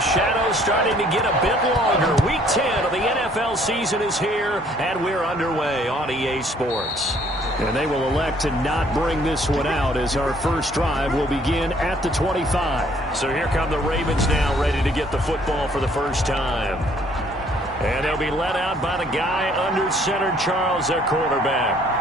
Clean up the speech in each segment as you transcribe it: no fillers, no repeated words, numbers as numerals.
the shadows starting to get a bit longer. Week 10 of the NFL season is here, and we're underway on EA Sports. And they will elect to not bring this one out as our first drive will begin at the 25. So here come the Ravens now, ready to get the football for the first time. And they'll be led out by the guy under center, Charles, their quarterback.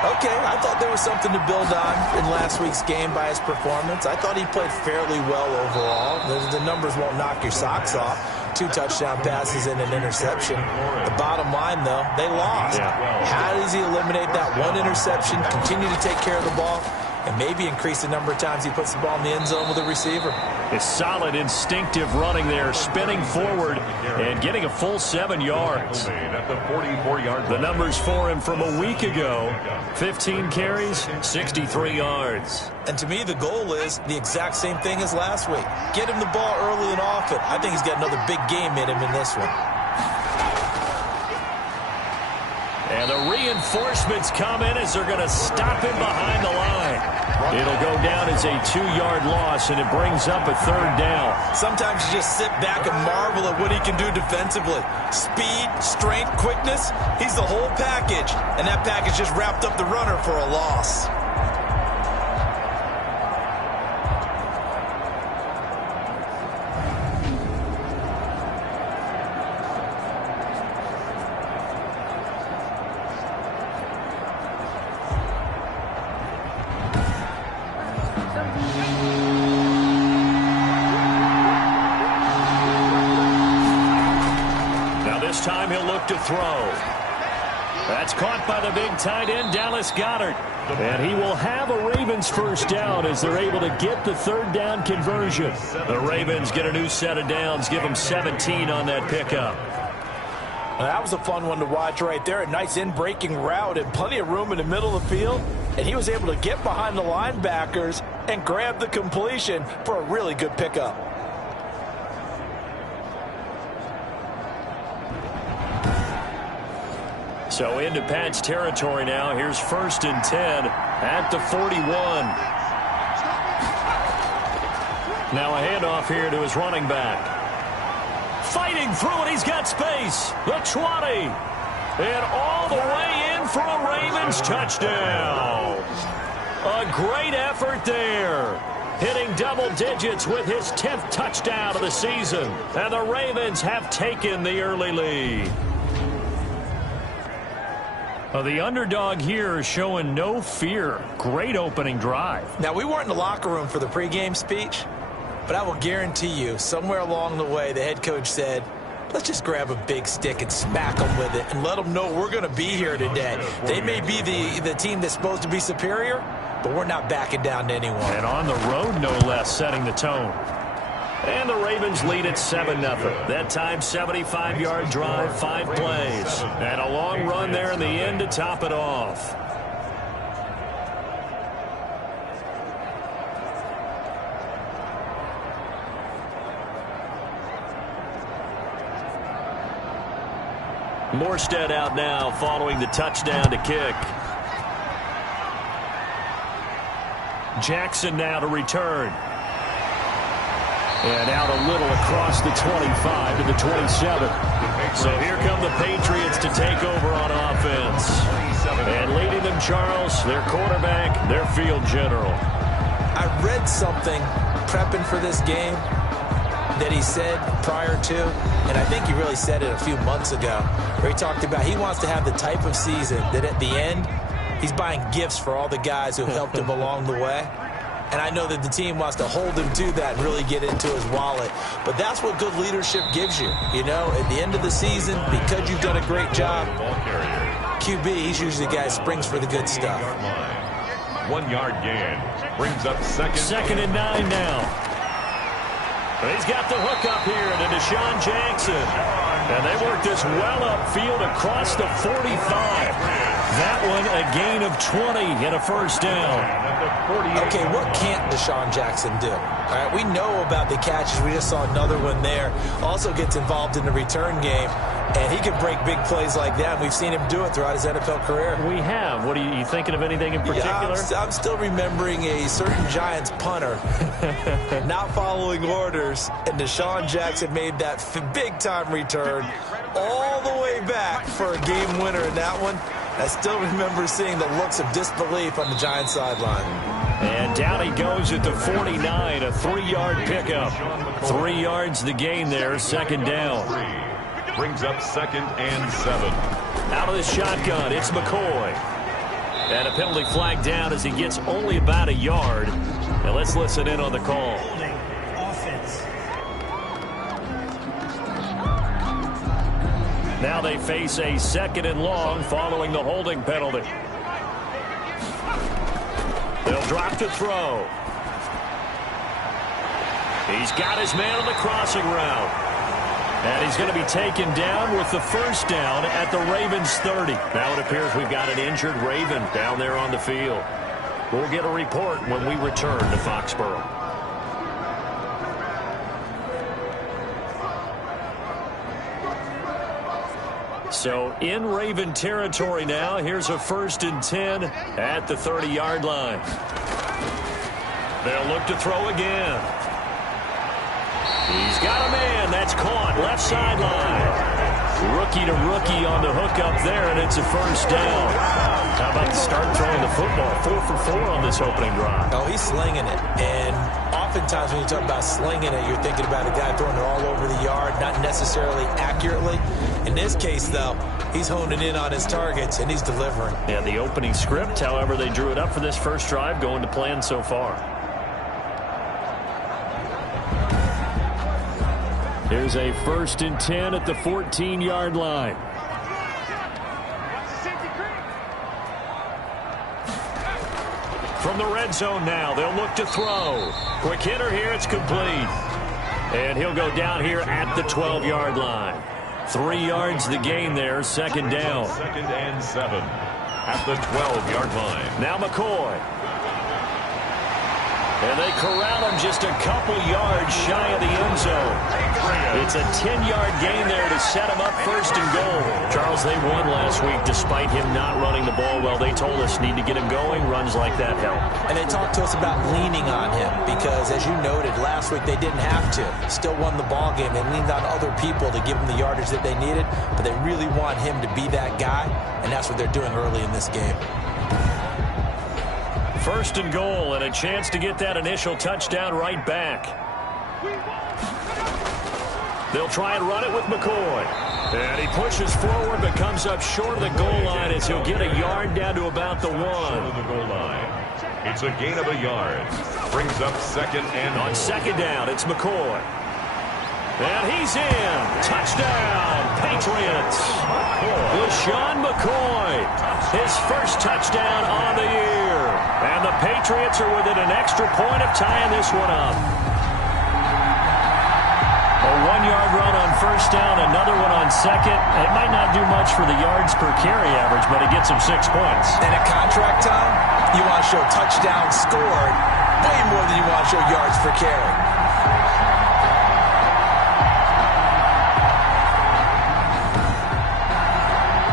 Okay, I thought there was something to build on in last week's game by his performance. I thought he played fairly well overall. The numbers won't knock your socks off. 2 touchdown passes and an interception. The bottom line, though, they lost. How does he eliminate that one interception, continue to take care of the ball, and maybe increase the number of times he puts the ball in the end zone with a receiver? It's solid, instinctive running there, spinning forward and getting a full 7 yards. The numbers for him from a week ago: 15 carries, 63 yards. And to me, the goal is the exact same thing as last week. Get him the ball early and often. I think he's got another big game in him in this one. And the reinforcements come in as they're going to stop him behind the line. It'll go down as a 2-yard loss, and it brings up a 3rd down. Sometimes you just sit back and marvel at what he can do defensively. Speed, strength, quickness, he's the whole package. And that package just wrapped up the runner for a loss. Time he'll look to throw. That's caught by the big tight end, Dallas Goedert. And he will have a Ravens first down as they're able to get the 3rd down conversion. The Ravens get a new set of downs, give them 17 on that pickup. Well, that was a fun one to watch right there. A nice in-breaking route and plenty of room in the middle of the field. And he was able to get behind the linebackers and grab the completion for a really good pickup. So into Pat's territory now. Here's 1st and 10 at the 41. Now a handoff here to his running back. Fighting through it, he's got space. The 20. And all the way in for a Ravens touchdown. A great effort there. Hitting double digits with his 10th touchdown of the season. And the Ravens have taken the early lead. The underdog here is showing no fear. Great opening drive. Now, we weren't in the locker room for the pregame speech, but I will guarantee you, somewhere along the way, the head coach said, let's just grab a big stick and smack them with it and let them know we're going to be here today. They may be the team that's supposed to be superior, but we're not backing down to anyone. And on the road, no less, setting the tone. And the Ravens lead at 7-0. That time, 75-yard drive, 5 plays. And a long run there in the end to top it off. Morstead out now following the touchdown to kick. Jackson now to return. And out a little across the 25 to the 27. So here come the Patriots to take over on offense. And leading them, Charles, their quarterback, their field general. I read something prepping for this game that he said prior to, and I think he really said it a few months ago, where he talked about he wants to have the type of season that at the end, he's buying gifts for all the guys who helped him along the way. And I know that the team wants to hold him to that and really get into his wallet. But that's what good leadership gives you. You know, at the end of the season, because you've done a great job, QB, he's usually the guy who springs for the good stuff. 1-yard gain. Brings up second and 9 now. He's got the hook up here to Deshaun Jackson. And they work this well upfield across the 45. That one a gain of 20 and a first down. Okay, what can't Deshaun Jackson do? All right, we know about the catches. We just saw another one there. Also gets involved in the return game. And he can break big plays like that. And we've seen him do it throughout his NFL career. We have. What are you thinking of anything in particular? Yeah, I'm still remembering a certain Giants punter not following orders, and Deshaun Jackson made that big-time return all the way back for a game winner in that one. I still remember seeing the looks of disbelief on the Giants sideline. And down he goes at the 49, a 3-yard pickup. 3 yards the gain there, second down. Brings up 2nd and 7. Out of the shotgun, it's McCoy. And a penalty flag down as he gets only about a yard. Now let's listen in on the call. Now they face a 2nd and long following the holding penalty. They'll drop to throw. He's got his man on the crossing route. And he's going to be taken down with the first down at the Ravens 30. Now it appears we've got an injured Raven down there on the field. We'll get a report when we return to Foxborough. So in Raven territory now. Here's a 1st and 10 at the 30-yard line. They'll look to throw again. He's got a man. That's caught. Left sideline. Rookie to rookie on the hook up there, and it's a first down. How about the start throwing the football? 4 for 4 on this opening drive. Oh, he's slinging it. And oftentimes when you talk about slinging it, you're thinking about a guy throwing it all over the yard, not necessarily accurately. In this case, though, he's honing in on his targets, and he's delivering. Yeah, the opening script, however, they drew it up for this first drive, going to plan so far. Here's a 1st and 10 at the 14-yard line. From the red zone now, they'll look to throw. Quick hitter here, it's complete. And he'll go down here at the 12-yard line. 3 yards the gain there, second down. 2nd and 7 at the 12-yard line. Now McCoy. And they corral him just a couple yards shy of the end zone. It's a 10-yard gain there to set him up 1st and goal. Charles, they won last week despite him not running the ball well. They told us need to get him going. Runs like that help. And they talked to us about leaning on him because, as you noted, last week they didn't have to. Still won the ball game. They leaned on other people to give them the yardage that they needed, but they really want him to be that guy, and that's what they're doing early in this game. 1st and goal, and a chance to get that initial touchdown right back. They'll try and run it with McCoy. And he pushes forward but comes up short of the goal line as he'll get a yard down to about the 1. Short of the goal line. It's a gain of a yard. Brings up 2nd and on 2nd down, it's McCoy. And he's in. Touchdown, Patriots. LeSean McCoy, his first touchdown on the year. And the Patriots are within an extra point of tying this one up. A 1-yard run on 1st down, another one on 2nd. It might not do much for the yards per carry average, but it gets him 6 points. And at contract time, you want to show touchdowns scored way more than you want to show yards per carry.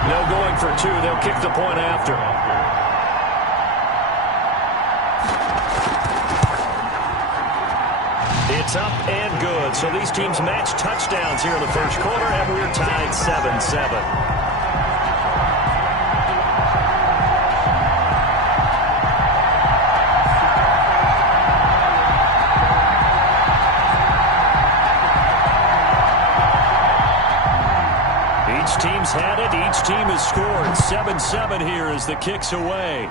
No going for 2. They'll kick the point after. It's up and good. So these teams match touchdowns here in the first quarter, and we're tied 7-7. Each team's had it. Each team has scored. 7-7 here as the kick's away.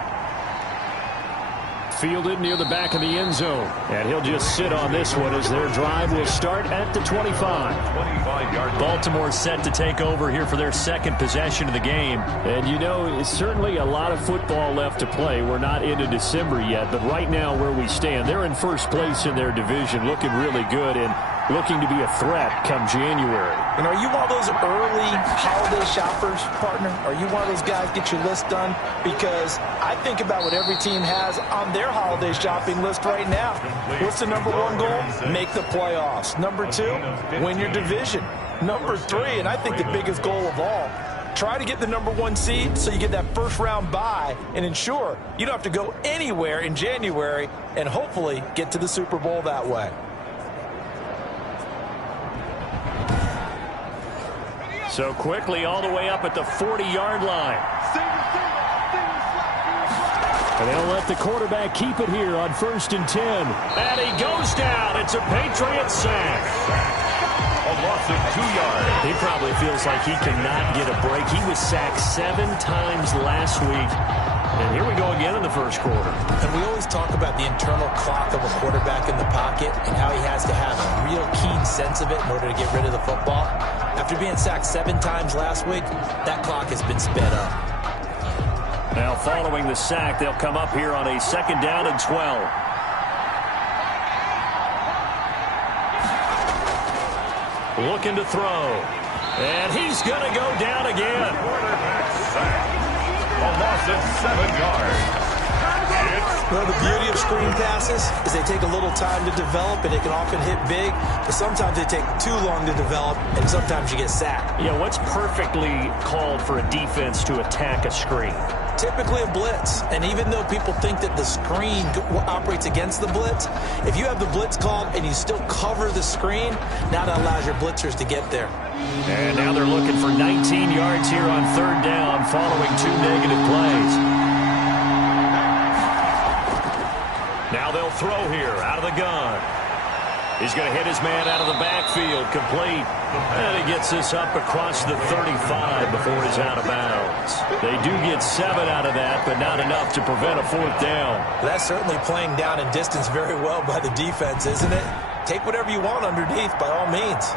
Fielded near the back of the end zone. And he'll just sit on this one as their drive will start at the 25. 25-yard. Baltimore set to take over here for their second possession of the game. And, you know, it's certainly a lot of football left to play. We're not into December yet, but right now where we stand, they're in first place in their division, looking really good and looking to be a threat come January. And are you one of those early holiday shoppers, partner? Are you one of those guys get your list done? Because I think about what every team has on their holiday shopping list right now. What's the #1 goal? Make the playoffs. #2, win your division. Number 3, and I think the biggest goal of all, try to get the number 1 seed so you get that first-round bye and ensure you don't have to go anywhere in January and hopefully get to the Super Bowl that way. So quickly all the way up at the 40-yard line. And they'll let the quarterback keep it here on 1st and 10. And he goes down. It's a Patriot sack. A loss of 2 yards. He probably feels like he cannot get a break. He was sacked 7 times last week. And here we go again in the first quarter. And we always talk about the internal clock of a quarterback in the pocket and how he has to have a real keen sense of it in order to get rid of the football. After being sacked 7 times last week, that clock has been sped up. Now following the sack, they'll come up here on a 2nd down and 12. Looking to throw. And he's going to go down again. Quarterback sack. A loss of 7 yards. Well, the beauty of screen passes is they take a little time to develop, and they can often hit big, but sometimes they take too long to develop, and sometimes you get sacked. Yeah, what's perfectly called for a defense to attack a screen? Typically a blitz, and even though people think that the screen operates against the blitz, if you have the blitz called and you still cover the screen, now that allows your blitzers to get there. And now they're looking for 19 yards here on 3rd down following 2 negative plays. Now they'll throw here out of the gun. He's going to hit his man out of the backfield, complete. And he gets this up across the 35 before he's out of bounds. They do get 7 out of that, but not enough to prevent a 4th down. That's certainly playing down in distance very well by the defense, isn't it? Take whatever you want underneath by all means.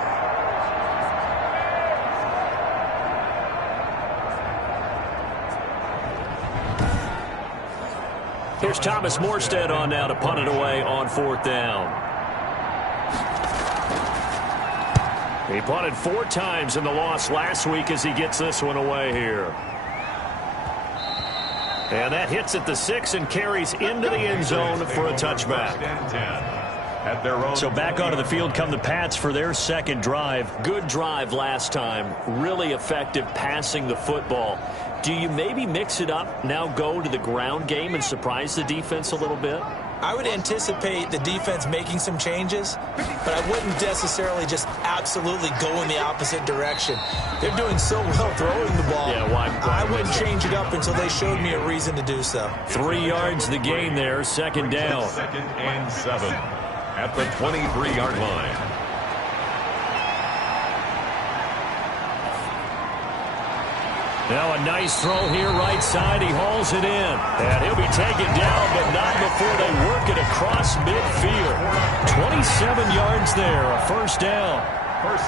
Here's Thomas Morstead on now to punt it away on 4th down. He punted 4 times in the loss last week as he gets this one away here. And that hits at the 6 and carries into the end zone for a touchback. So back onto the field come the Pats for their 2nd drive. Good drive last time. Really effective passing the football. Do you maybe mix it up, now go to the ground game and surprise the defense a little bit? I would anticipate the defense making some changes, but I wouldn't necessarily just absolutely go in the opposite direction. They're doing so well throwing the ball. Yeah, why I wouldn't change it up until they showed me a reason to do so. 3 yards the gain there, 2nd down. 2nd and 7 at the 23-yard line. Now a nice throw here right side. He hauls it in. And he'll be taken down, but not before they work it across midfield. 27 yards there, a 1st down.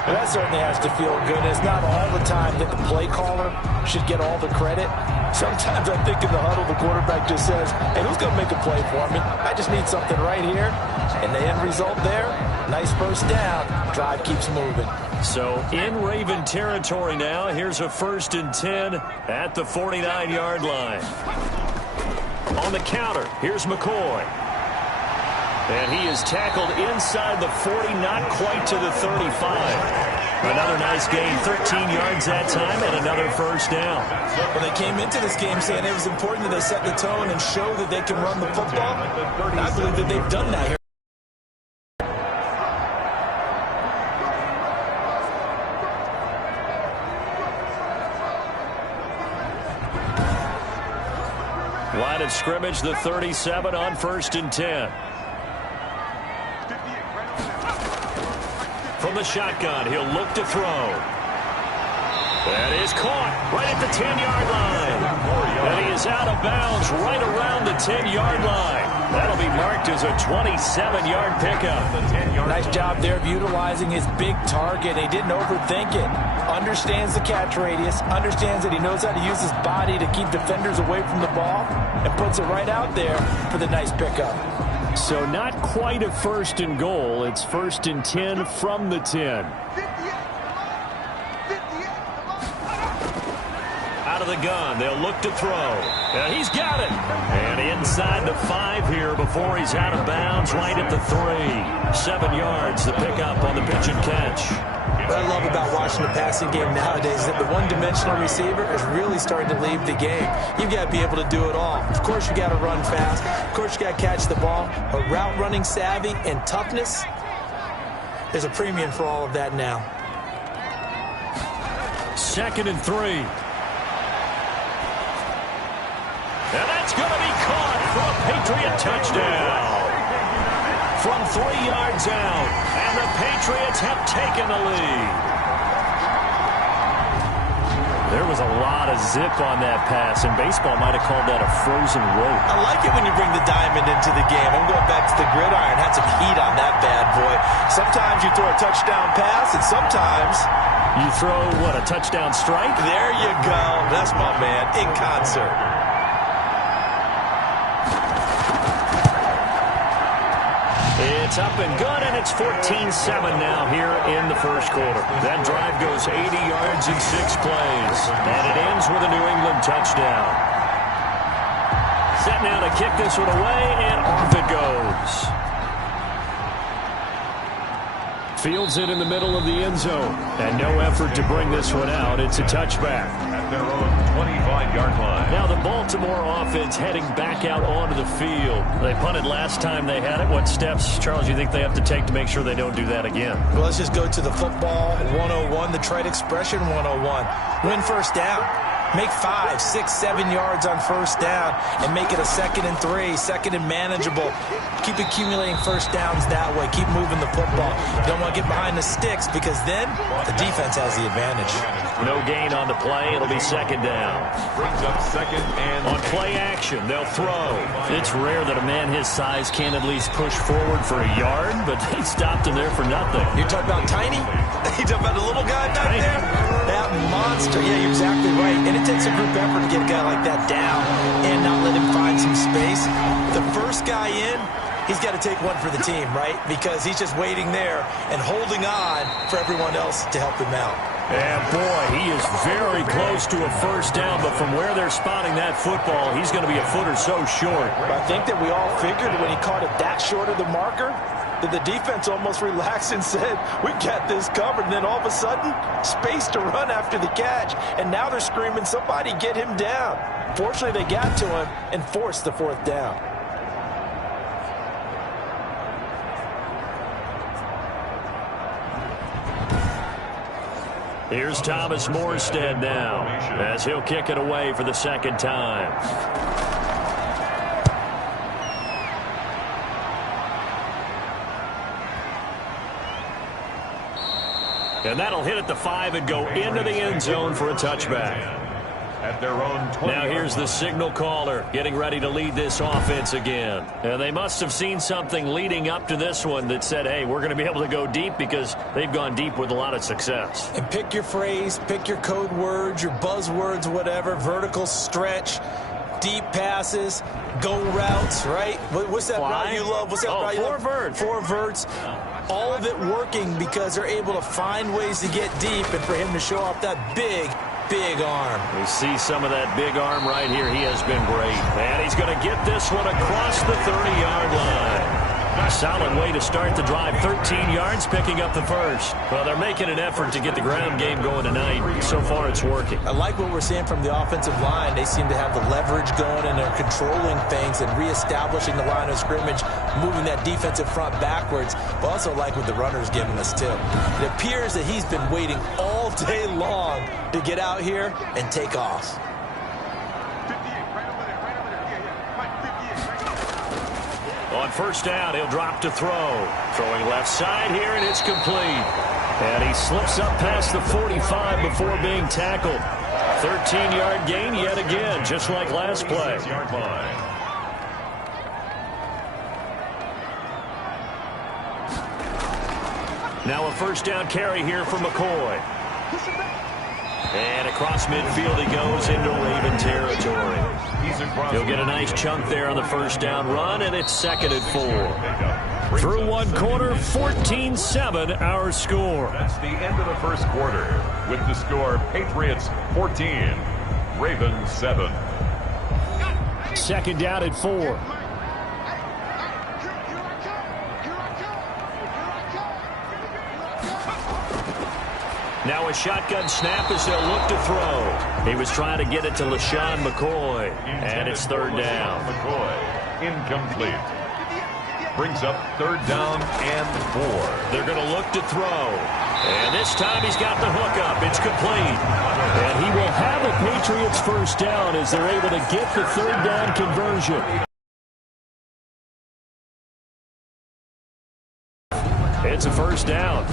That certainly has to feel good. It's not all the time that the play caller should get all the credit. Sometimes I think in the huddle, the quarterback just says, hey, who's going to make a play for me? I just need something right here. And the end result there, nice 1st down. Drive keeps moving. So in Raven territory now. Here's a 1st and 10 at the 49-yard line. On the counter, here's McCoy. And he is tackled inside the 40, not quite to the 35. Another nice gain, 13 yards that time, and another 1st down. Well, they came into this game saying it was important that they set the tone and show that they can run the football. And I believe that they've done that here. Line of scrimmage, the 37 on 1st and 10. From the shotgun, he'll look to throw. That is caught right at the 10-yard line. And he is out of bounds right around the 10-yard line. That'll be marked as a 27-yard pickup. Nice job there of utilizing his big target. He didn't overthink it. Understands the catch radius. Understands that he knows how to use his body to keep defenders away from the ball. And puts it right out there for the nice pickup. So not quite a 1st and goal. It's 1st and 10 from the 10. Out of the gun, they'll look to throw. And he's got it. And inside the 5 here before he's out of bounds right at the 3. 7 yards, the pickup on the pitch and catch. What I love about watching the passing game nowadays is that the one-dimensional receiver is really starting to leave the game. You've got to be able to do it all. Of course, you got to run fast. Of course, you got to catch the ball. But route running savvy and toughness, there's a premium for all of that now. 2nd and 3. And that's going to be caught for a Patriot touchdown. From 3 yards out, and the Patriots have taken the lead. There was a lot of zip on that pass, and baseball might have called that a frozen rope. I like it when you bring the diamond into the game. I'm going back to the gridiron. Had some heat on that bad boy. Sometimes you throw a touchdown pass, and sometimes you throw, what, a touchdown strike? There you go. That's my man, in concert. It's up and good, and it's 14-7 now here in the first quarter. That drive goes 80 yards in 6 plays, and it ends with a New England touchdown. Set now to kick this one away, and off it goes. Fields it in the middle of the end zone, and no effort to bring this one out. It's a touchback. At their own 25-yard line. Now the Baltimore offense heading back out onto the field. They punted last time they had it. What steps, Charles, you think they have to take to make sure they don't do that again? Well, let's just go to the football 101, the trite expression 101. Win first down. Make 5, 6, 7 yards on first down and make it a 2nd and 3, 2nd and manageable. Keep accumulating first downs that way. Keep moving the football. You don't want to get behind the sticks because then the defense has the advantage. No gain on the play. It'll be 2nd down. Brings up 2nd and on play action, they'll throw. It's rare that a man his size can't at least push forward for a yard, but they stopped him there for nothing. You're talking about tiny? You talking about the little guy back there? That monster. Yeah, you're exactly right. And it takes a group effort to get a guy like that down and not let him find some space. The first guy in, he's got to take one for the team, right? Because he's just waiting there and holding on for everyone else to help him out. And boy, he is very close to a first down, but from where they're spotting that football, he's going to be a foot or so short. I think that we all figured when he caught it that short of the marker, that the defense almost relaxed and said, we got this covered. And then all of a sudden, space to run after the catch. And now they're screaming, somebody get him down. Fortunately, they got to him and forced the 4th down. Here's Thomas Morstead now as he'll kick it away for the 2nd time. And that'll hit at the 5 and go into the end zone for a touchback. At their own 20. Now here's the signal caller getting ready to lead this offense again. And they must have seen something leading up to this one that said, hey, we're going to be able to go deep because they've gone deep with a lot of success. And pick your phrase, pick your code words, your buzzwords, whatever, vertical stretch, deep passes, go routes, right? What's that route you love? What's that route you love? 4 verts. 4 verts. All of it working because they're able to find ways to get deep and for him to show off that big arm. We see some of that big arm right here. He has been great. And he's going to get this one across the 30-yard line. A solid way to start the drive. 13 yards, picking up the first. Well, they're making an effort to get the ground game going tonight. So far, it's working. I like what we're seeing from the offensive line. They seem to have the leverage going, and they're controlling things and reestablishing the line of scrimmage, moving that defensive front backwards. But also like what the runner's giving us, too. It appears that he's been waiting all day long to get out here and take off. On first down, he'll drop to throw. Throwing left side here, and it's complete. And he slips up past the 45 before being tackled. 13-yard gain yet again, just like last play. Now a first down carry here for McCoy. And across midfield he goes into Raven territory. He'll get a nice chunk there on the first down run, and it's 2nd and 4. Through one quarter, 14-7 our score. That's the end of the first quarter with the score Patriots 14, Ravens 7. 2nd down at 4. Now a shotgun snap as they'll look to throw. He was trying to get it to LeSean McCoy, and it's third down. McCoy, incomplete. Brings up third down and 4. They're going to look to throw. And this time he's got the hook up. It's complete. And he will have a Patriots first down as they're able to get the third down conversion. It's a first down.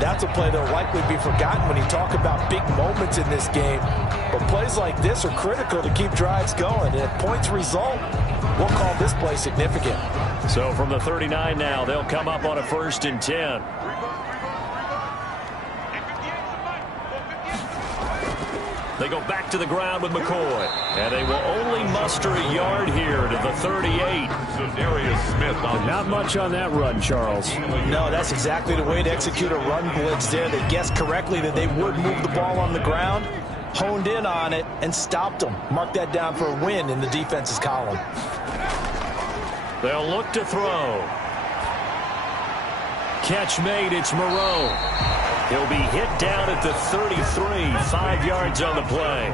That's a play that will likely be forgotten when you talk about big moments in this game. But plays like this are critical to keep drives going. And if points result, we'll call this play significant. So from the 39 now, they'll come up on a 1st and 10. They go back to the ground with McCoy. And they will only muster a yard here to the 38. So Darius Smith on not much on that run, Charles. No, that's exactly the way to execute a run blitz there. They guessed correctly that they would move the ball on the ground, honed in on it, and stopped them. Mark that down for a win in the defense's column. They'll look to throw. Catch made, it's Moreau. He'll be hit down at the 33, 5 yards on the play.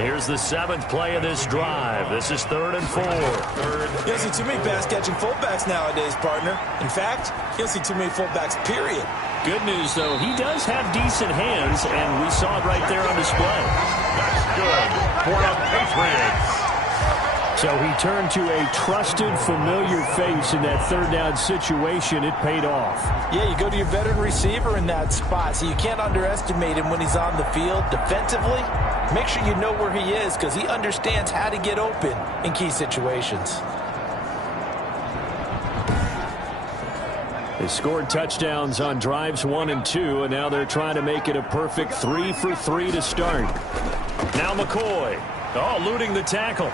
Here's the 7th play of this drive. This is 3rd and 4. You don't see too many pass-catching fullbacks nowadays, partner. In fact, you don't see too many fullbacks, period. Good news, though, he does have decent hands, and we saw it right there on display. That's good for the Patriots. So he turned to a trusted, familiar face in that third down situation. It paid off. Yeah, you go to your veteran receiver in that spot, so you can't underestimate him when he's on the field. Defensively, make sure you know where he is because he understands how to get open in key situations. They scored touchdowns on drives 1 and 2, and now they're trying to make it a perfect 3 for 3 to start. Now McCoy. Oh, eluding the tackle.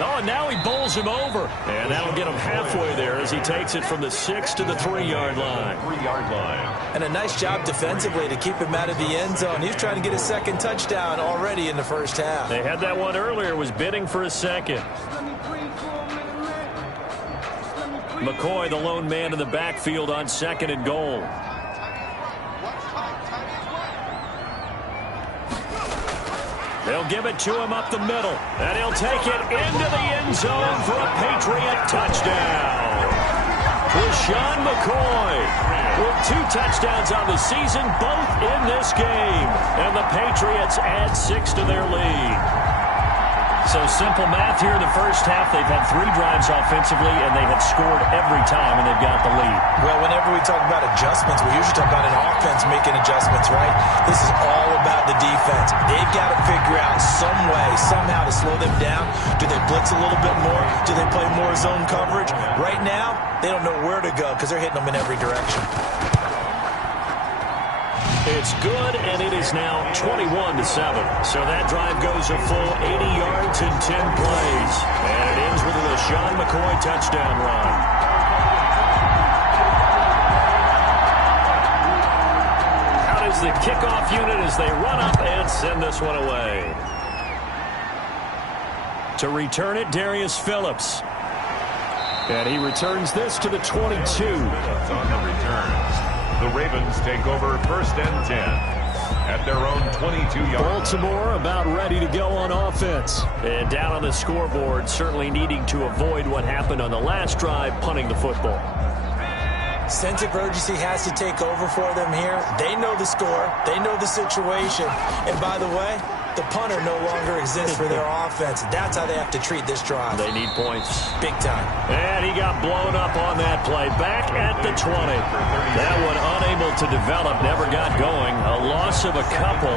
Oh, and now he bowls him over. And that'll get him halfway there as he takes it from the 6 to the 3-yard line. 3-yard line. And a nice job defensively to keep him out of the end zone. He's trying to get a second touchdown already in the first half. They had that one earlier, was bidding for a second. McCoy, the lone man in the backfield on 2nd and goal. They'll give it to him up the middle, and he'll take it into the end zone for a Patriot touchdown. LeSean McCoy with 2 touchdowns on the season, both in this game. And the Patriots add 6 to their lead. So simple math here in the first half. They've had 3 drives offensively, and they have scored every time, and they've got the lead. Well, whenever we talk about adjustments, we usually talk about an offense making adjustments, right? This is all about the defense. They've got to figure out some way, somehow to slow them down. Do they blitz a little bit more? Do they play more zone coverage? Right now, they don't know where to go because they're hitting them in every direction. It's good, and it is now 21-7. So that drive goes a full 80 yards in 10 plays. And it ends with a LeSean McCoy touchdown run. Out is the kickoff unit as they run up and send this one away. To return it, Darius Phillips. And he returns this to the 22. That's on the returns. The Ravens take over 1st and 10 at their own 22-yard. Baltimore about ready to go on offense. And down on the scoreboard, certainly needing to avoid what happened on the last drive, punting the football. Sense of urgency has to take over for them here. They know the score. They know the situation. And by the way, the punter no longer exists for their offense. That's how they have to treat this drive. They need points. Big time. And he got blown up on that play. Back at the 20. That one unable to develop, never got going. A loss of a couple,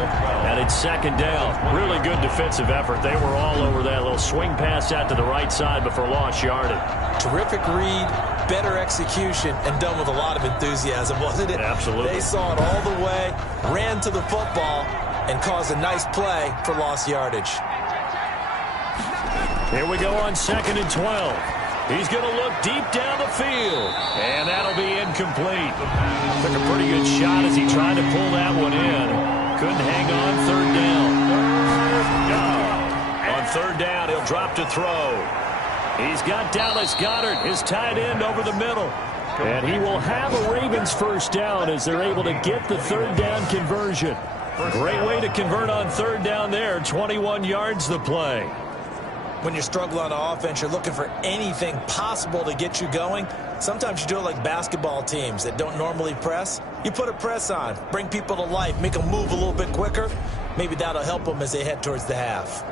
and it's 2nd down. Really good defensive effort. They were all over that little swing pass out to the right side before lost yardage. Terrific read, better execution, and done with a lot of enthusiasm, wasn't it? Absolutely. They saw it all the way, ran to the football, and caused a nice play for lost yardage. Here we go on 2nd and 12. He's going to look deep down the field, and that'll be incomplete. Took a pretty good shot as he tried to pull that one in. Couldn't hang on 3rd down. On 3rd down, he'll drop to throw. He's got Dallas Goedert, his tight end, over the middle. And he will have a Ravens first down as they're able to get the third down conversion. Great way to convert on third down there. 21 yards the play. When you're struggling on offense, you're looking for anything possible to get you going. Sometimes you do it like basketball teams that don't normally press. You put a press on, bring people to life, make them move a little bit quicker. Maybe that'll help them as they head towards the half.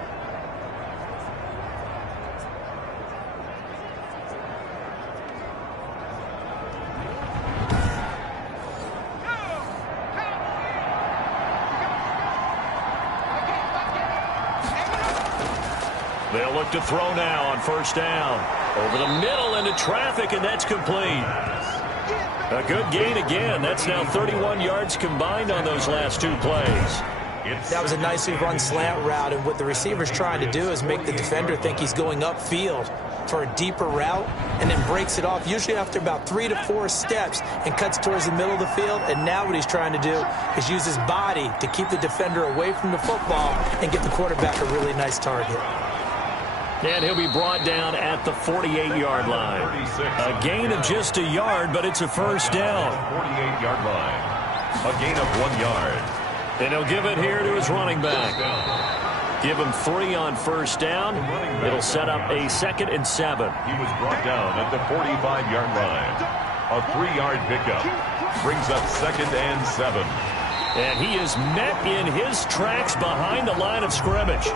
They'll look to throw now on first down. Over the middle into traffic, and that's complete. A good gain again. That's now 31 yards combined on those last two plays. That was a nicely run slant route, and what the receiver's trying to do is make the defender think he's going upfield for a deeper route, and then breaks it off, usually after about 3 to 4 steps, and cuts towards the middle of the field. And now what he's trying to do is use his body to keep the defender away from the football and get the quarterback a really nice target. And he'll be brought down at the 48-yard line. A gain of just a yard, but it's a first down. 48-yard line. A gain of 1 yard. And he'll give it here to his running back. Give him 3 on first down. It'll set up a 2nd and 7. He was brought down at the 45-yard line. A 3-yard pickup. Brings up 2nd and 7. And he is met in his tracks behind the line of scrimmage.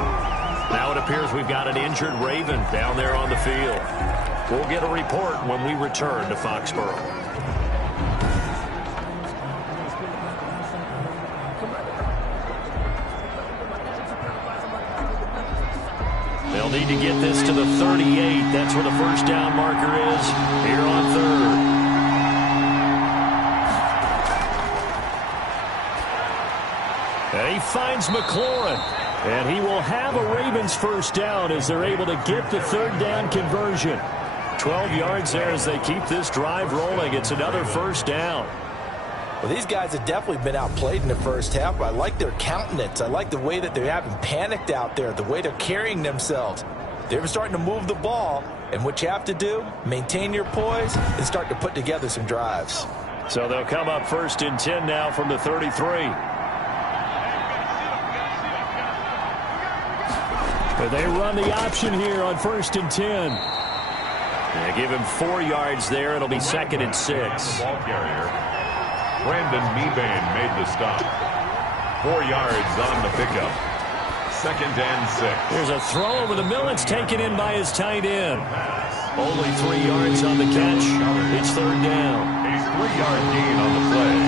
Now it appears we've got an injured Raven down there on the field. We'll get a report when we return to Foxborough. They'll need to get this to the 38. That's where the first down marker is here on third. And he finds McLaurin. And he will have a Ravens first down as they're able to get the third down conversion. 12 yards there as they keep this drive rolling. It's another first down. Well, these guys have definitely been outplayed in the first half. I like their countenance. I like the way that they haven't panicked out there, the way they're carrying themselves. They're starting to move the ball. And what you have to do, maintain your poise and start to put together some drives. So they'll come up 1st and 10 now from the 33. They run the option here on 1st and 10. They give him 4 yards there. It'll be 2nd and 6. Ball carrier. Brandon Mebane made the stop. 4 yards on the pickup. 2nd and 6. There's a throw over the middle. It's taken in by his tight end. Only 3 yards on the catch. It's third down. A 3-yard gain on the play.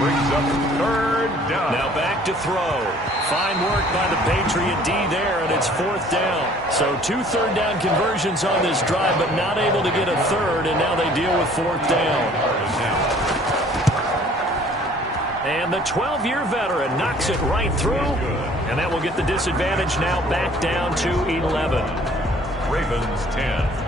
Brings up third down. Now back to throw. Fine work by the Patriot D there, and it's 4th down. So 2 third down conversions on this drive, but not able to get a third, and now they deal with 4th down. And the 12-year veteran knocks it right through, and that will get the disadvantage now back down to 11. Ravens 10.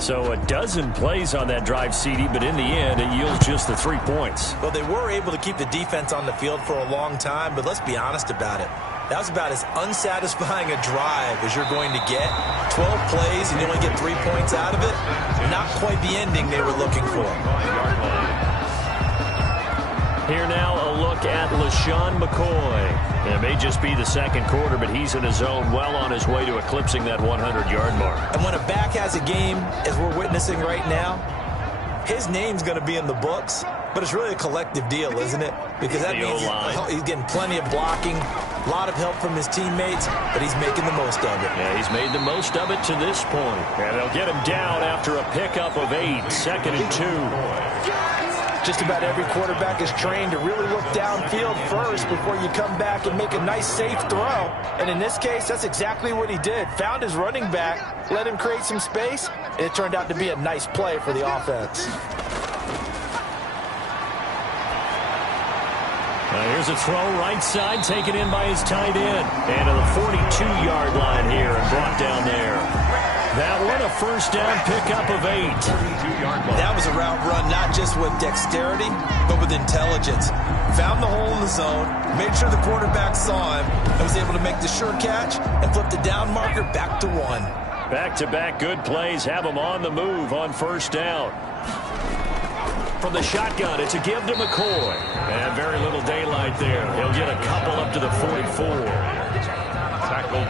So a dozen plays on that drive, CD, but in the end, it yields just the 3 points. Well, they were able to keep the defense on the field for a long time, but let's be honest about it. That was about as unsatisfying a drive as you're going to get. 12 plays and you only get 3 points out of it. Not quite the ending they were looking for. Here now a look at LeSean McCoy. It may just be the second quarter, but he's in his zone, well on his way to eclipsing that 100-yard mark. And when a back has a game, as we're witnessing right now, his name's going to be in the books, but it's really a collective deal, isn't it? Because that means he's getting plenty of blocking, a lot of help from his teammates, but he's making the most of it. Yeah, he's made the most of it to this point. And they'll get him down after a pickup of 8, 2nd and 2. Just about every quarterback is trained to really look downfield first before you come back and make a nice, safe throw. And in this case, that's exactly what he did. Found his running back, let him create some space, and it turned out to be a nice play for the offense. Here's a throw right side, taken in by his tight end. And to the 42-yard line here and brought down there. That one a first down pickup of 8. That was a route run not just with dexterity, but with intelligence. Found the hole in the zone, made sure the quarterback saw him, and was able to make the sure catch and flip the down marker back to 1. Back-to-back good plays have them on the move on first down. From the shotgun, it's a give to McCoy. And very little daylight there. He'll get a couple up to the 44.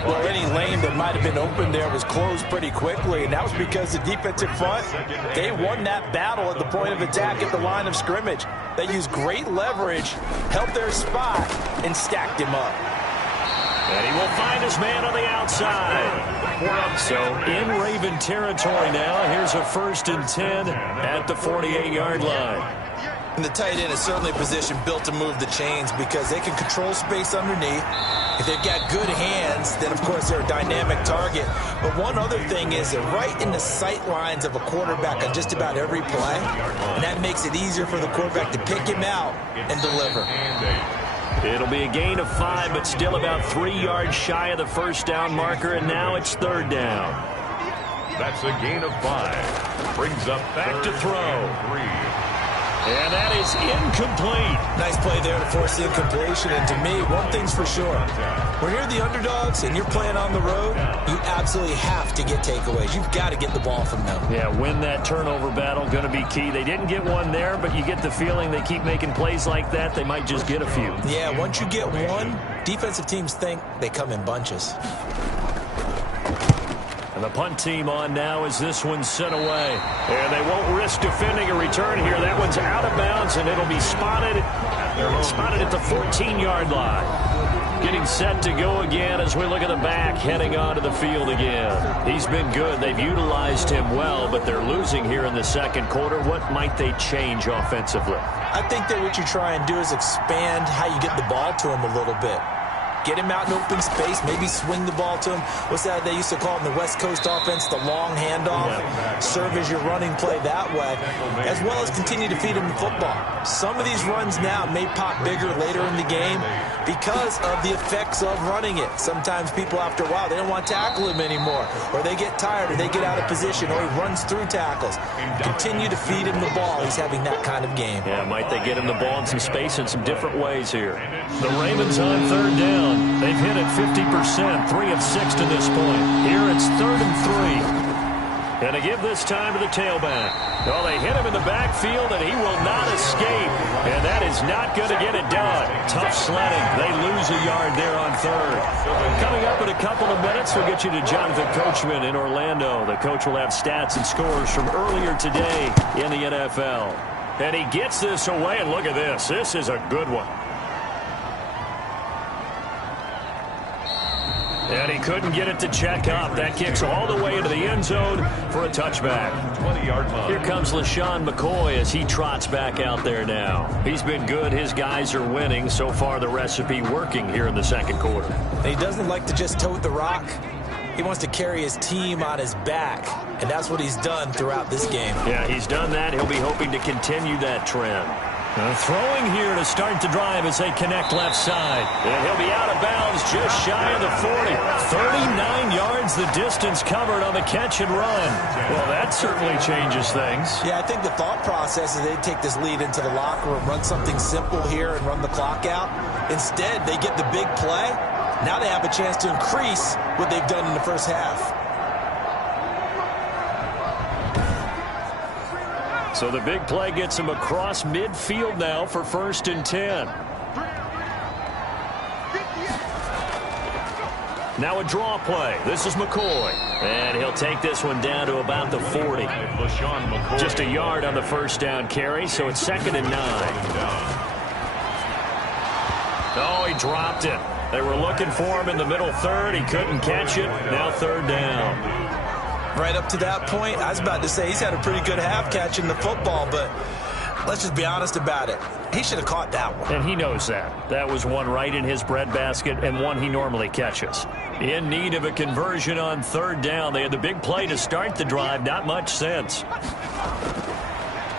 Well, any lane that might have been open there was closed pretty quickly, and that was because the defensive front, they won that battle at the point of attack at the line of scrimmage. They used great leverage, held their spot, and stacked him up. And he will find his man on the outside. So in Raven territory now. Here's a 1st and 10 at the 48-yard line. And the tight end is certainly a position built to move the chains because they can control space underneath. If they've got good hands, then, of course, they're a dynamic target. But one other thing is they're right in the sight lines of a quarterback on just about every play. And that makes it easier for the quarterback to pick him out and deliver. It'll be a gain of 5, but still about 3 yards shy of the first down marker, and now it's 3rd down. That's a gain of 5. Brings up back to throw. 3. And that is incomplete. Nice play there to force the incompletion. And to me, one thing's for sure. When you're the underdogs and you're playing on the road, you absolutely have to get takeaways. You've got to get the ball from them. Yeah, win that turnover battle, going to be key. They didn't get one there, but you get the feeling they keep making plays like that, they might just get a few. Yeah, once you get one, defensive teams think they come in bunches. And the punt team on now as this one's sent away. And they won't risk defending a return here. That one's out of bounds, and it'll be spotted at the 14-yard line. Getting set to go again as we look at the back heading onto the field again. He's been good. They've utilized him well, but they're losing here in the second quarter. What might they change offensively? I think that what you try and do is expand how you get the ball to him a little bit. Get him out in open space, maybe swing the ball to him. What's that they used to call it in the West Coast offense, the long handoff? Serve as your running play that way, as well as continue to feed him the football. Some of these runs now may pop bigger later in the game because of the effects of running it. Sometimes people, after a while, they don't want to tackle him anymore, or they get tired, or they get out of position, or he runs through tackles. Continue to feed him the ball. He's having that kind of game. Yeah, might they get him the ball in some space in some different ways here. The Ravens on 3rd down. They've hit it 50%, 3 of 6 to this point. Here it's 3rd and 3. And to give this time to the tailback. Well, they hit him in the backfield, and he will not escape. And that is not going to get it done. Tough sledding. They lose a yard there on 3rd. Coming up in a couple of minutes, we'll get you to Jonathan Coachman in Orlando. The coach will have stats and scores from earlier today in the NFL. And he gets this away, and look at this. This is a good one. And he couldn't get it to check up. That kicks all the way into the end zone for a touchback. 20-yard line. Here comes LaShawn McCoy as he trots back out there now. He's been good. His guys are winning. So far, the recipe working here in the second quarter. And he doesn't like to just tote the rock. He wants to carry his team on his back, and that's what he's done throughout this game. Yeah, he's done that. He'll be hoping to continue that trend. Throwing here to start the drive as they connect left side. And he'll be out of bounds just shy of the 40. 39 yards the distance covered on the catch and run. Well, that certainly changes things. Yeah, I think the thought process is they take this lead into the locker room, run something simple here and run the clock out. Instead, they get the big play. Now they have a chance to increase what they've done in the first half. So the big play gets him across midfield now for 1st and 10. Now a draw play. This is McCoy. And he'll take this one down to about the 40. Just a yard on the first down carry, so it's 2nd and 9. Oh, he dropped it. They were looking for him in the middle third. He couldn't catch it. Now 3rd down. Right up to that point, I was about to say he's had a pretty good half catching the football, but let's just be honest about it. He should have caught that one. And he knows that. That was one right in his breadbasket and one he normally catches. In need of a conversion on 3rd down. They had the big play to start the drive. Not much sense.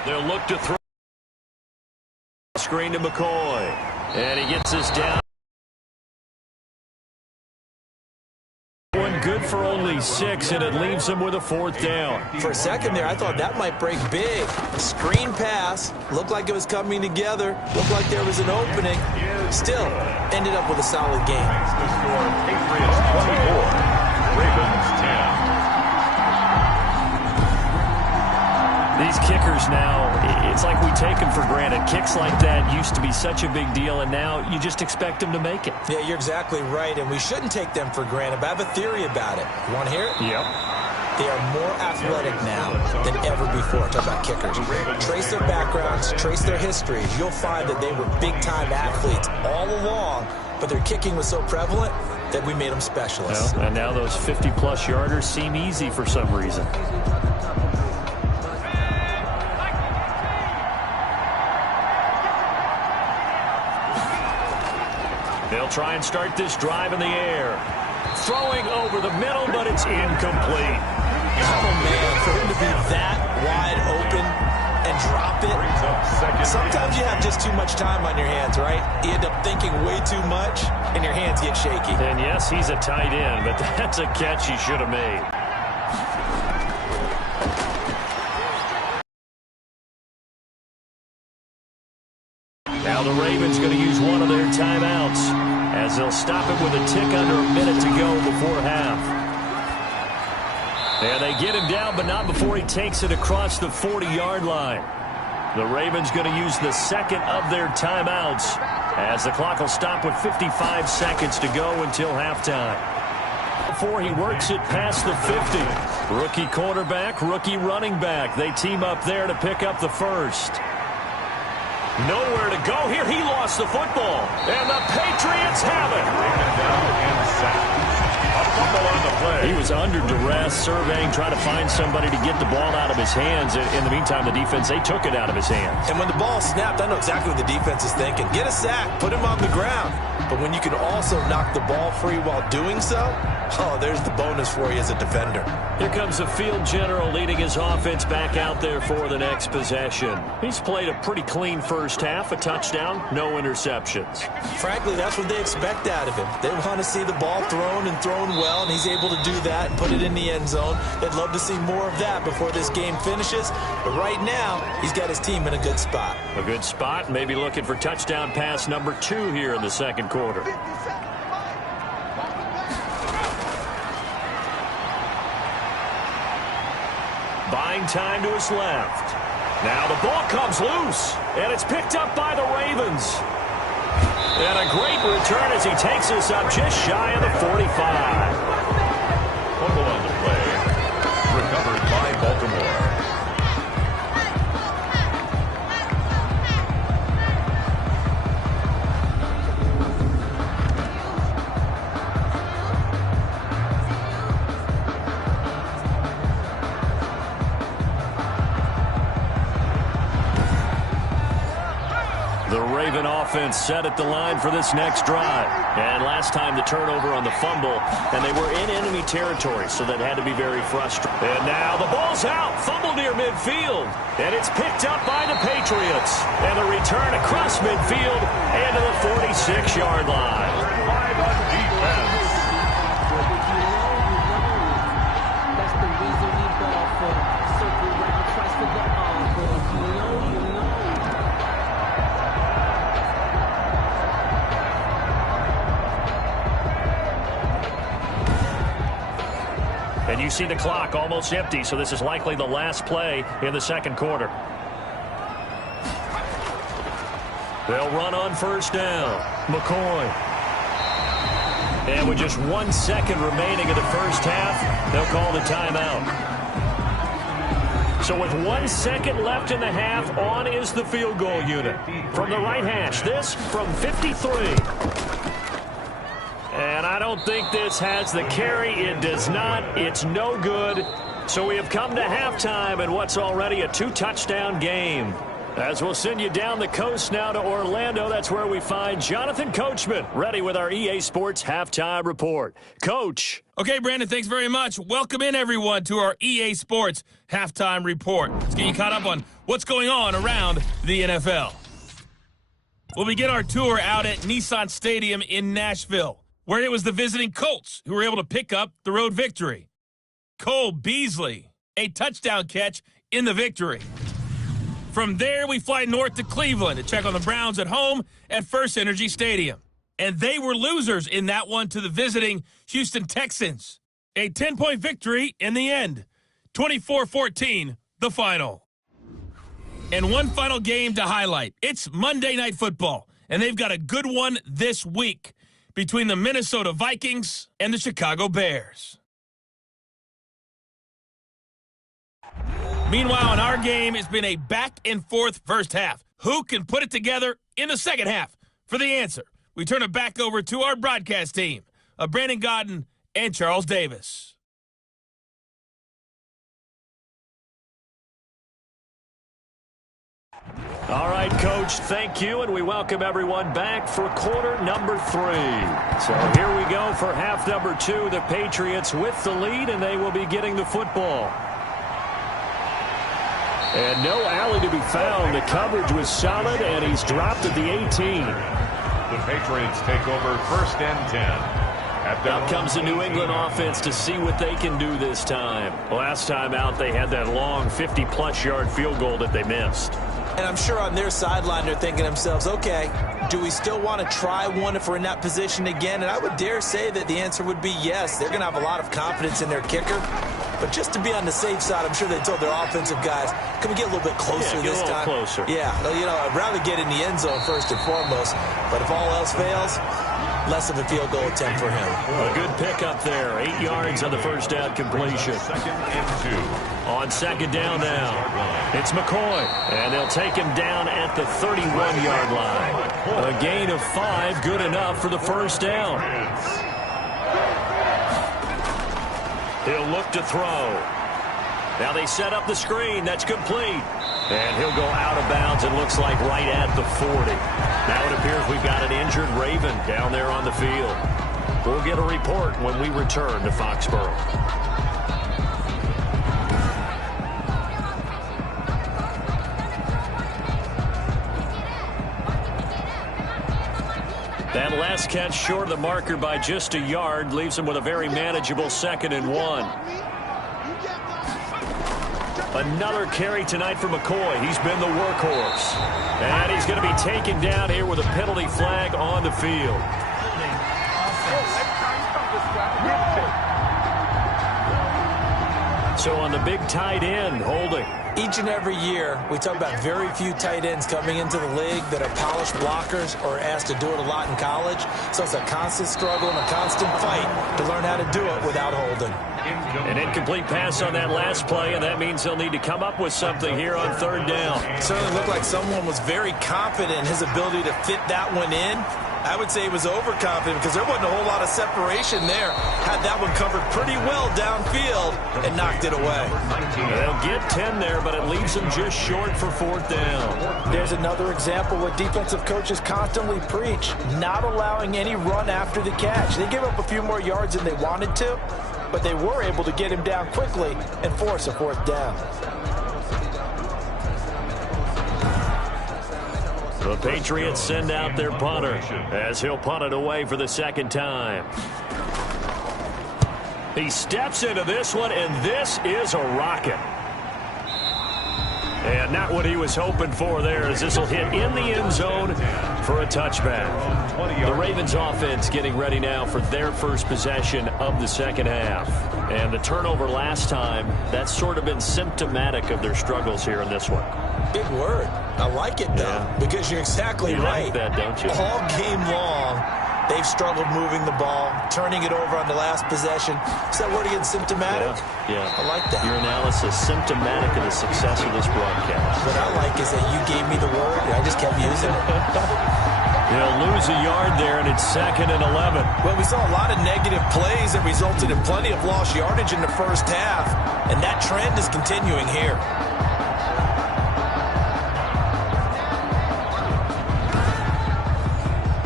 They'll look to throw. Screen to McCoy. And he gets this down. Good for only 6, and it leaves him with a 4th down. For a second there, I thought that might break big. Screen pass. Looked like it was coming together. Looked like there was an opening. Still, ended up with a solid game. The score, Patriots 24, Ravens 10. years now, it's like we take them for granted. Kicks like that used to be such a big deal, and now you just expect them to make it. Yeah, you're exactly right, and we shouldn't take them for granted, but I have a theory about it. You want to hear it? Yep. They are more athletic now than ever before. Talk about kickers. Trace their backgrounds, trace their histories. You'll find that they were big-time athletes all along, but their kicking was so prevalent that we made them specialists. Well, and now those 50-plus yarders seem easy for some reason. They'll try and start this drive in the air. Throwing over the middle, but it's incomplete. Oh, man, for him to be that wide open and drop it. Sometimes you have just too much time on your hands, right? You end up thinking way too much, and your hands get shaky. And yes, he's a tight end, but that's a catch he should have made. Now the Ravens going to use one of their timeouts as they'll stop it with a tick under a minute to go before half. And they get him down, but not before he takes it across the 40-yard line. The Ravens going to use the second of their timeouts as the clock will stop with 55 seconds to go until halftime. Before he works it past the 50. Rookie quarterback, rookie running back. They team up there to pick up the first. Nowhere to go here. He lost the football. And the Patriots have it. He was under duress, surveying, trying to find somebody to get the ball out of his hands. In the meantime, the defense, they took it out of his hands. And when the ball snapped, I know exactly what the defense is thinking. Get a sack, put him on the ground. But when you can also knock the ball free while doing so, oh, there's the bonus for you as a defender. Here comes the field general leading his offense back out there for the next possession. He's played a pretty clean first half, a touchdown, no interceptions. Frankly, that's what they expect out of him. They want to see the ball thrown and thrown well, and he's able to do that and put it in the end zone. They'd love to see more of that before this game finishes. But right now, he's got his team in a good spot. A good spot, maybe looking for touchdown pass number 2 here in the second quarter. Buying time to his left. Now the ball comes loose, and it's picked up by the Ravens. And a great return as he takes us up just shy of the 45. Fumble on the play. Recovered by Baltimore. The Raven offense set at the line for this next drive. And last time the turnover on the fumble, and they were in enemy territory, so that had to be very frustrating. And now the ball's out, fumble near midfield, and it's picked up by the Patriots. And the return across midfield and to the 46-yard line. Five on defense. That's the reason we ball for circle right across the ball. You know. And you see the clock almost empty, so this is likely the last play in the second quarter. They'll run on first down. McCoy. And with just 1 second remaining in the first half, they'll call the timeout. So with 1 second left in the half, on is the field goal unit. From the right hash, this from 53. And I don't think this has the carry. It does not. It's no good. So we have come to halftime in what's already a 2-touchdown game. As we'll send you down the coast now to Orlando, that's where we find Jonathan Coachman, ready with our EA Sports Halftime Report. Coach. Okay, Brandon, thanks very much. Welcome in, everyone, to our EA Sports Halftime Report. Let's get you caught up on what's going on around the NFL. We'll begin our tour out at Nissan Stadium in Nashville, where it was the visiting Colts who were able to pick up the road victory. Cole Beasley, a touchdown catch in the victory. From there, we fly north to Cleveland to check on the Browns at home at First Energy Stadium. And they were losers in that one to the visiting Houston Texans. A 10-point victory in the end. 24-14, the final. And one final game to highlight. It's Monday Night Football, and they've got a good one this week between the Minnesota Vikings and the Chicago Bears. Meanwhile, in our game, it's been a back-and-forth first half. Who can put it together in the second half? For the answer, we turn it back over to our broadcast team of Brandon Gaudin and Charles Davis. All right, Coach, thank you, and we welcome everyone back for quarter number 3. So here we go for half number 2. The Patriots with the lead, and they will be getting the football. And no alley to be found. The coverage was solid, and he's dropped at the 18. The Patriots take over 1st and 10. Out comes the New England offense to see what they can do this time. Last time out, they had that long 50-plus yard field goal that they missed. And I'm sure on their sideline they're thinking to themselves, okay, do we still want to try one if we're in that position again? And I would dare say that the answer would be yes. They're going to have a lot of confidence in their kicker. But just to be on the safe side, I'm sure they told their offensive guys, can we get a little bit closer this time? Closer. Yeah, you know, I'd rather get in the end zone first and foremost. But if all else fails, less of a field goal attempt for him. A good pickup there. 8 yards on the first down completion. 2nd and 2. On second down now, it's McCoy, and they'll take him down at the 31-yard line. A gain of 5, good enough for the first down. He'll look to throw. Now they set up the screen. That's complete. And he'll go out of bounds, it looks like right at the 40. Now it appears we've got an injured Raven down there on the field. We'll get a report when we return to Foxborough. That last catch short of the marker by just a yard leaves him with a very manageable 2nd and 1. Another carry tonight for McCoy. He's been the workhorse. And he's going to be taken down here with a penalty flag on the field. So on the big tight end, holding. Each and every year, we talk about very few tight ends coming into the league that are polished blockers or asked to do it a lot in college. So it's a constant struggle and a constant fight to learn how to do it without holding. An incomplete pass on that last play, and that means they'll need to come up with something here on 3rd down. It certainly looked like someone was very confident in his ability to fit that one in. I would say he was overconfident because there wasn't a whole lot of separation there. Had that one covered pretty well downfield and knocked it away. They'll get 10 there, but it leaves them just short for 4th down. There's another example what defensive coaches constantly preach, not allowing any run after the catch. They gave up a few more yards than they wanted to, but they were able to get him down quickly and force a 4th down. The Patriots send out their punter as he'll punt it away for the 2nd time. He steps into this one, and this is a rocket. And not what he was hoping for there, as this will hit in the end zone for a touchback. The Ravens offense getting ready now for their first possession of the second half. And the turnover last time, that's sort of been symptomatic of their struggles here in this one. Big word. I like it, though, because you're exactly right. You like that, don't you? All game long, they've struggled moving the ball, turning it over on the last possession. Is that word again, symptomatic? Yeah. I like that. Your analysis, symptomatic of the success of this broadcast. What I like is that you gave me the word, and I just kept using it. They'll lose a yard there, and it's 2nd and 11. Well, we saw a lot of negative plays that resulted in plenty of lost yardage in the first half, and that trend is continuing here.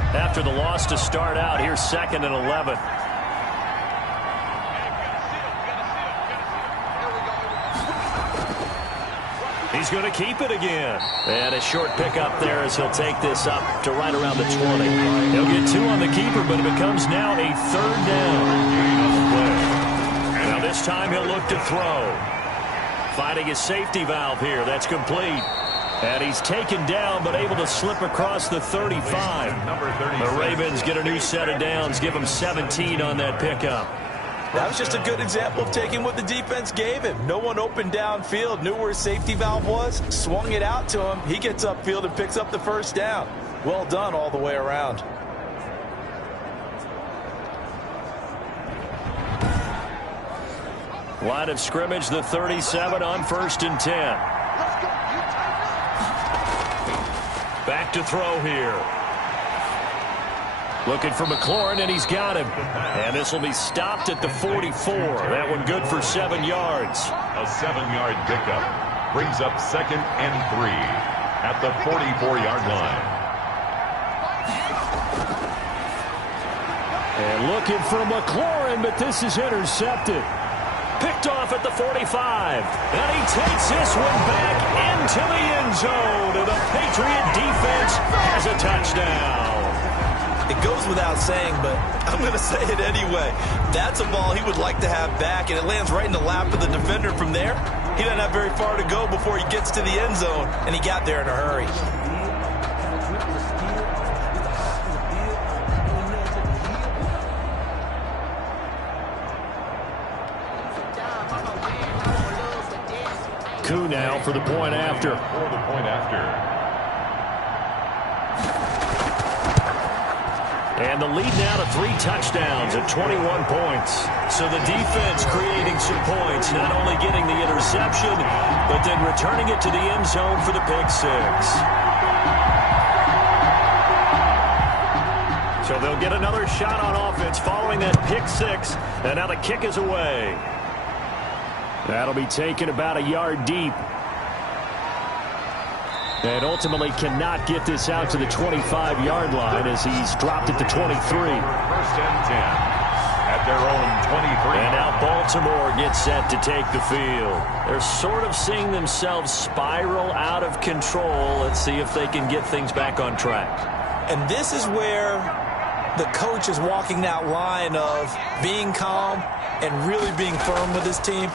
After the loss to start out, here's 2nd and 11. He's going to keep it again. And a short pickup there as he'll take this up to right around the 20. He'll get 2 on the keeper, but it becomes now a 3rd down. Now this time he'll look to throw. Finding his safety valve here. That's complete. And he's taken down, but able to slip across the 35. The Ravens get a new set of downs, give them 17 on that pickup. That was just a good example of taking what the defense gave him. No one opened downfield, knew where his safety valve was, swung it out to him. He gets upfield and picks up the first down. Well done all the way around. Line of scrimmage, the 37 on 1st and 10. Back to throw here. Looking for McLaurin, and he's got him. And this will be stopped at the 44. That one good for 7 yards. A 7-yard pickup brings up 2nd and 3 at the 44-yard line. And looking for McLaurin, but this is intercepted. Picked off at the 45. And he takes this one back into the end zone. And the Patriot defense has a touchdown. It goes without saying, but I'm going to say it anyway. That's a ball he would like to have back, and it lands right in the lap of the defender from there. He doesn't have very far to go before he gets to the end zone, and he got there in a hurry. Koo now for the point after. For the point after. And the lead now to 3 touchdowns at 21 points. So the defense creating some points, not only getting the interception, but then returning it to the end zone for the pick 6. So they'll get another shot on offense following that pick 6. And now the kick is away. That'll be taken about a yard deep. And ultimately cannot get this out to the 25-yard line as he's dropped it to 23. 1st and 10 at their own 23. And now Baltimore gets set to take the field. They're sort of seeing themselves spiral out of control. Let's see if they can get things back on track. And this is where the coach is walking that line of being calm and really being firm with his team.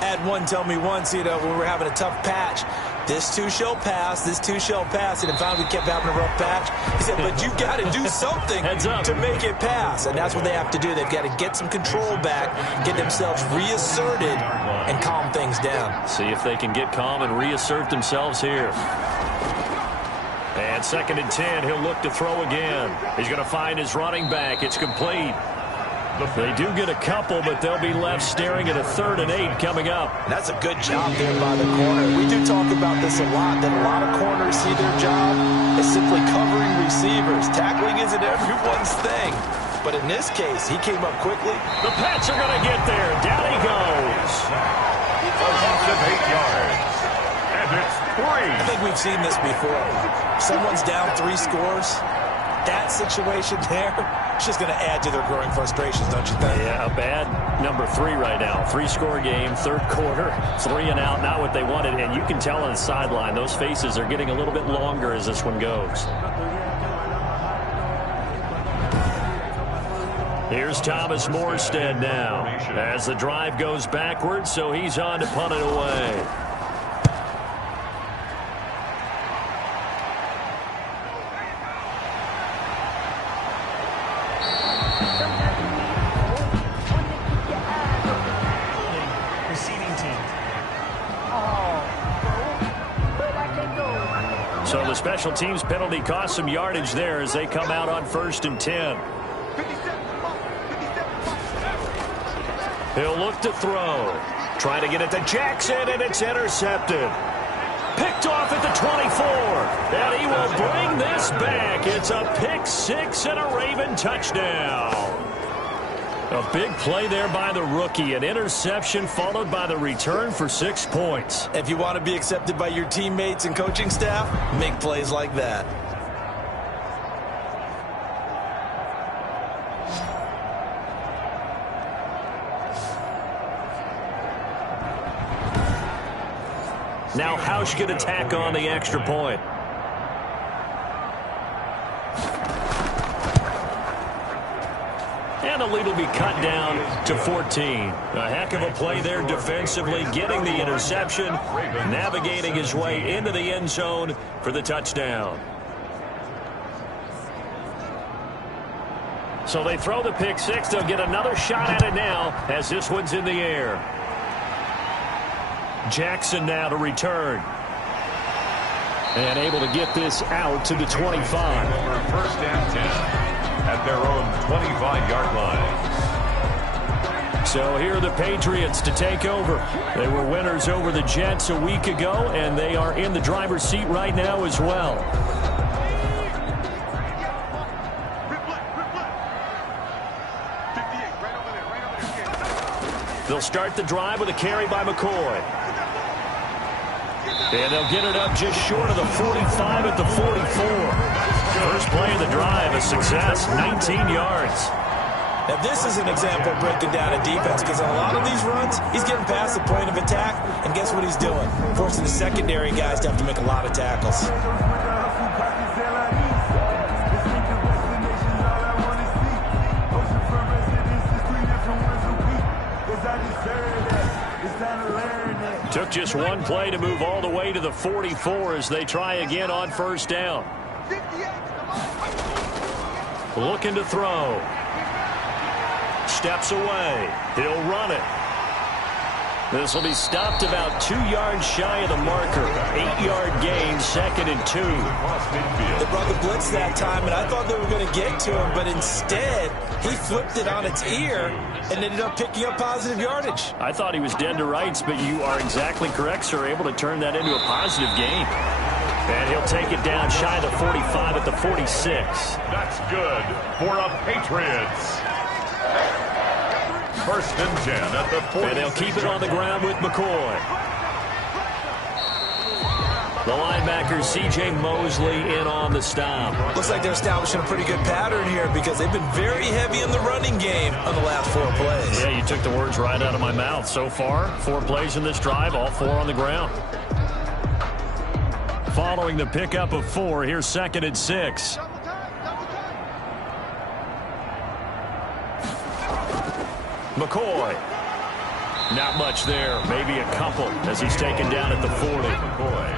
I had one tell me once, when we were having a tough patch, this too shall pass, this too shall pass. And finally we kept having a rough patch. He said, but you've got to do something to make it pass. And that's what they have to do. They've got to get some control back, get themselves reasserted, and calm things down. See if they can get calm and reassert themselves here. And 2nd and 10, he'll look to throw again. He's going to find his running back. It's complete. They do get a couple, but they'll be left staring at a 3rd and 8 coming up. That's a good job there by the corner. We do talk about this a lot, that a lot of corners see their job as simply covering receivers. Tackling isn't everyone's thing. But in this case, he came up quickly. The Pats are going to get there. Down he goes. A loss of 8 yards. And it's 3. I think we've seen this before. Someone's down 3 scores. That situation there, it's just going to add to their growing frustrations, don't you think? Yeah, a bad number 3 right now. 3-score game, 3rd quarter, 3 and out, not what they wanted. And you can tell on the sideline, those faces are getting a little bit longer as this one goes. Here's Thomas Morstead now as the drive goes backwards, so he's on to punt it away. So the special teams penalty cost some yardage there as they come out on 1st and 10. He'll look to throw. Trying to get it to Jackson, and it's intercepted. Picked off at the 24. And he will bring this back. It's a pick 6 and a Raven touchdown. A big play there by the rookie. An interception followed by the return for 6 points. If you want to be accepted by your teammates and coaching staff, make plays like that. Now Hausch can attack on the extra point. And the lead will be cut down to 14. A heck of a play there defensively, getting the interception, navigating his way into the end zone for the touchdown. So they throw the pick six. They'll get another shot at it now as this one's in the air. Jackson now to return. And able to get this out to the 25. First and 10 at their own 25-yard line. So here are the Patriots to take over. They were winners over the Jets a week ago, and they are in the driver's seat right now as well. They'll start the drive with a carry by McCoy. And they'll get it up just short of the 45 at the 44. First play of the drive, a success, 19 yards. Now, this is an example of breaking down a defense, because on a lot of these runs, he's getting past the point of attack, and guess what he's doing? Forcing the secondary guys to have to make a lot of tackles. Took just one play to move all the way to the 44 as they try again on first down. Looking to throw. Steps away. He'll run it. This will be stopped about 2 yards shy of the marker. 8-yard gain, 2nd and 2. They brought the blitz that time, and I thought they were going to get to him, but instead he flipped it on its ear and ended up picking up positive yardage. I thought he was dead to rights, but you are exactly correct, sir. Able to turn that into a positive gain. And he'll take it down shy of the 45 at the 46. That's good for the Patriots. First and 10 at the 46. And they'll keep it on the ground with McCoy. The linebacker, C.J. Mosley, in on the stop. Looks like they're establishing a pretty good pattern here, because they've been very heavy in the running game on the last 4 plays. Yeah, you took the words right out of my mouth. So far, 4 plays in this drive, all 4 on the ground. Following the pickup of 4, here's 2nd and 6. McCoy. Not much there. Maybe a couple as he's taken down at the 40. McCoy.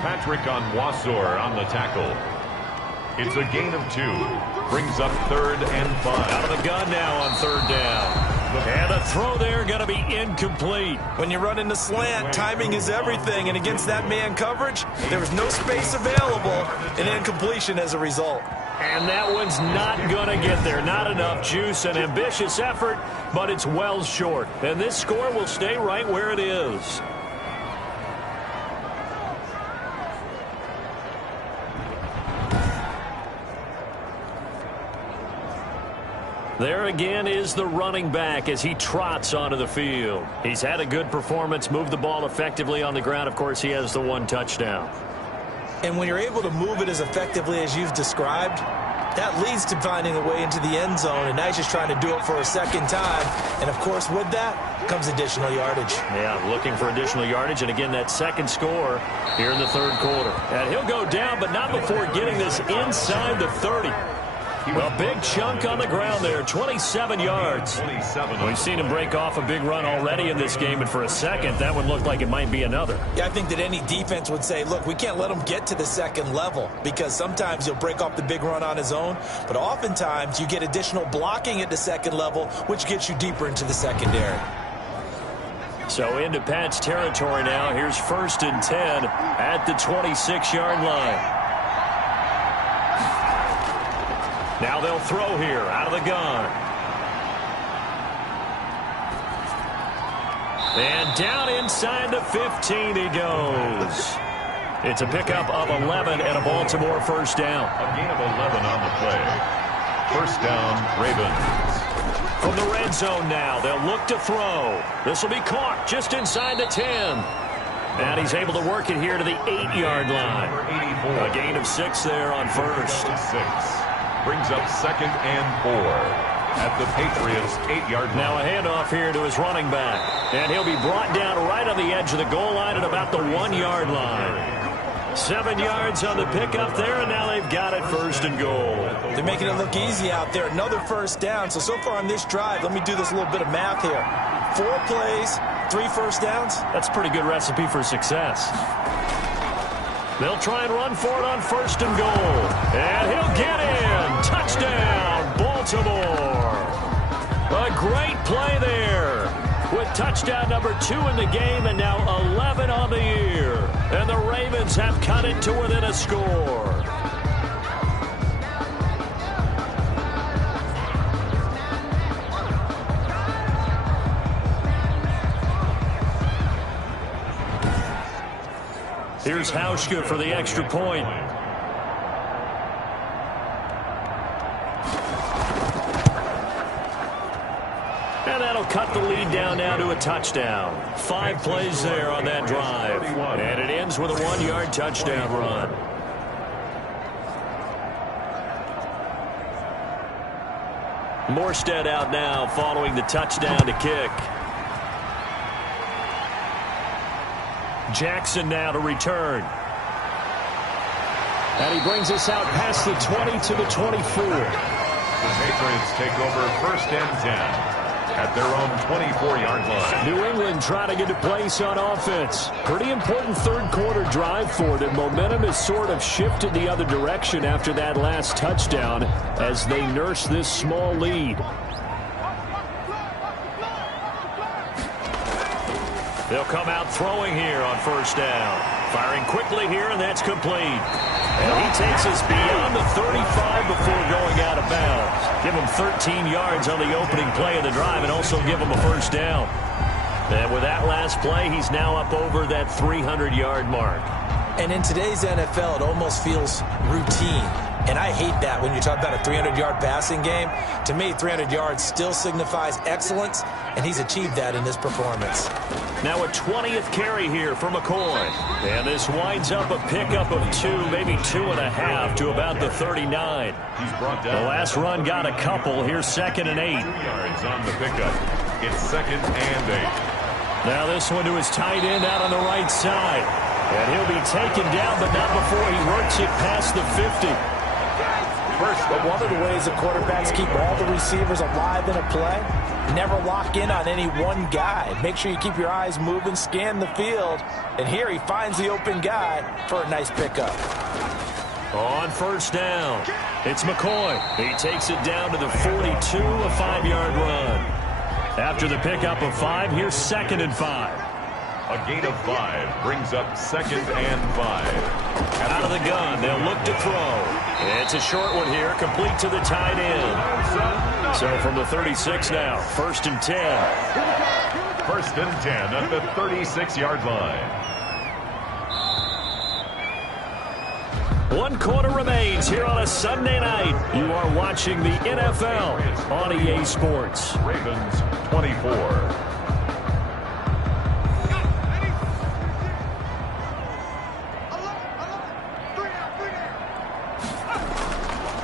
Patrick Onwuasor on the tackle. It's a gain of 2. Brings up 3rd and 5. Out of the gun now on 3rd down. And a throw there going to be incomplete. When you run in the slant, timing is everything, and against that man coverage, there was no space available, and incompletion as a result. And that one's not going to get there. Not enough juice. An ambitious effort, but it's well short. And this score will stay right where it is. There again is the running back as he trots onto the field. He's had a good performance, moved the ball effectively on the ground. Of course, he has the 1 touchdown. And when you're able to move it as effectively as you've described, that leads to finding a way into the end zone, and now he's just trying to do it for a 2nd time. And, of course, with that comes additional yardage. Yeah, looking for additional yardage, and again, that 2nd score here in the 3rd quarter. And he'll go down, but not before getting this inside the 30. A big chunk on the ground there, 27 yards. We've seen him break off a big run already in this game, and for a second, that would look like it might be another. Yeah, I think that any defense would say, look, we can't let him get to the 2nd level, because sometimes he'll break off the big run on his own, but oftentimes you get additional blocking at the 2nd level, which gets you deeper into the secondary. So into Pat's territory now. Here's 1st and 10 at the 26-yard line. Now they'll throw here out of the gun. And down inside the 15 he goes. It's a pickup of 11 and a Baltimore 1st down. A gain of 11 on the play. 1st down, Ravens. From the red zone now, they'll look to throw. This will be caught just inside the 10. And he's able to work it here to the 8-yard line. A gain of 6 there on 1st. 6. Brings up 2nd and 4 at the Patriots' 8-yard line. Now a handoff here to his running back. And he'll be brought down right on the edge of the goal line at about the 1-yard line. 7 yards on the pickup there, and now they've got it 1st and goal. They're making it look easy out there. Another 1st down. So far on this drive, let me do this little bit of math here. 4 plays, 3 1st downs. That's a pretty good recipe for success. They'll try and run for it on 1st and goal. And he'll get in. Touchdown, Baltimore. Baltimore. A great play there with touchdown number 2 in the game and now 11 on the year. And the Ravens have cut it to within a score. Here's Hauschka for the extra point. And that'll cut the lead down now to a touchdown. 5 plays there on that drive. And it ends with a 1-yard touchdown run. Morstead out now following the touchdown to kick. Jackson now to return. And he brings us out past the 20 to the 24. The Patriots take over 1st and 10 at their own 24-yard line. New England trying to get a place on offense. Pretty important third-quarter drive for them. Momentum has sort of shifted the other direction after that last touchdown as they nurse this small lead. They'll come out throwing here on 1st down. Firing quickly here, and that's complete. And he takes us beyond the 35 before going out of bounds. Give him 13 yards on the opening play of the drive and also give him a 1st down. And with that last play, he's now up over that 300-yard mark. And in today's NFL, it almost feels routine. And I hate that when you talk about a 300-yard passing game. To me, 300 yards still signifies excellence, and he's achieved that in this performance. Now a 20th carry here for McCoy. And this winds up a pickup of 2, maybe 2.5 to about the 39. He's brought The down. last run got a couple. Here's 2nd and 8. 2 yards on the pickup. It's 2nd and 8. Now this one to his tight end out on the right side. And he'll be taken down, but not before he works it past the 50. But one of the ways the quarterbacks keep all the receivers alive in a play, never lock in on any one guy. Make sure you keep your eyes moving, scan the field. And here he finds the open guy for a nice pickup. On 1st down, it's McCoy. He takes it down to the 42, a 5-yard run. After the pickup of 5, here's 2nd and 5. A gain of 5 brings up 2nd and 5. Out of the gun, they'll look to throw. It's a short one here, complete to the tight end. So from the 36 now, 1st and 10. 1st and 10 at the 36-yard line. 1 quarter remains here on a Sunday night. You are watching the NFL on EA Sports. Ravens 24.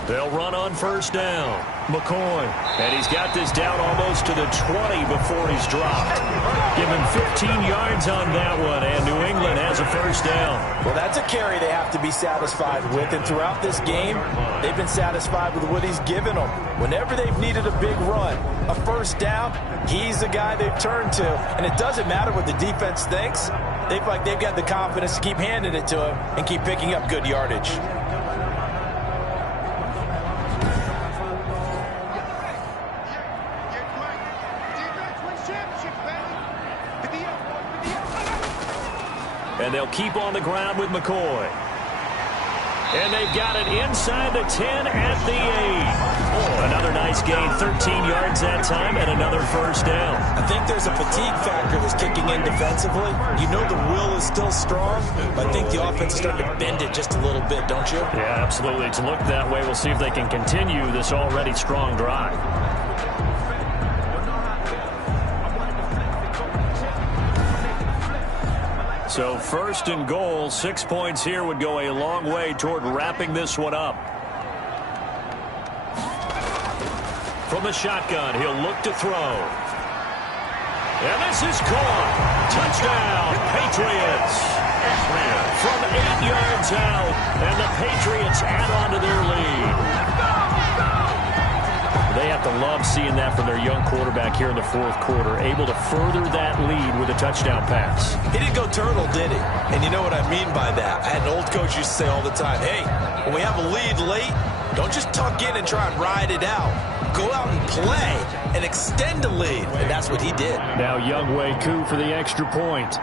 They'll run on 1st down. McCoy. And he's got this down almost to the 20 before he's dropped. Give him 15 yards on that one, and New England has a 1st down. Well, that's a carry they have to be satisfied with. And throughout this game, they've been satisfied with what he's given them. Whenever they've needed a big run, a 1st down, he's the guy they've turned to. And it doesn't matter what the defense thinks. They've got the confidence to keep handing it to him and keep picking up good yardage. And they'll keep on the ground with McCoy. And they've got it inside the 10 at the 8. Another nice gain, 13 yards that time, and another 1st down. I think there's a fatigue factor that's kicking in defensively. You know the will is still strong, but I think the offense is starting to bend it just a little bit, don't you? Yeah, absolutely. It's looked that way. We'll see if they can continue this already strong drive. So 1st and goal, 6 points here would go a long way toward wrapping this one up. From the shotgun, he'll look to throw. And this is caught. Touchdown, Patriots. From 8 yards out, and the Patriots add on to their lead. They have to love seeing that from their young quarterback here in the 4th quarter, able to further that lead with a touchdown pass. He didn't go turtle, did he? And you know what I mean by that. I had an old coach used to say all the time, hey, when we have a lead late, don't just tuck in and try and ride it out. go out and play and extend the lead, and that's what he did. Now Younghoe Koo for the extra point.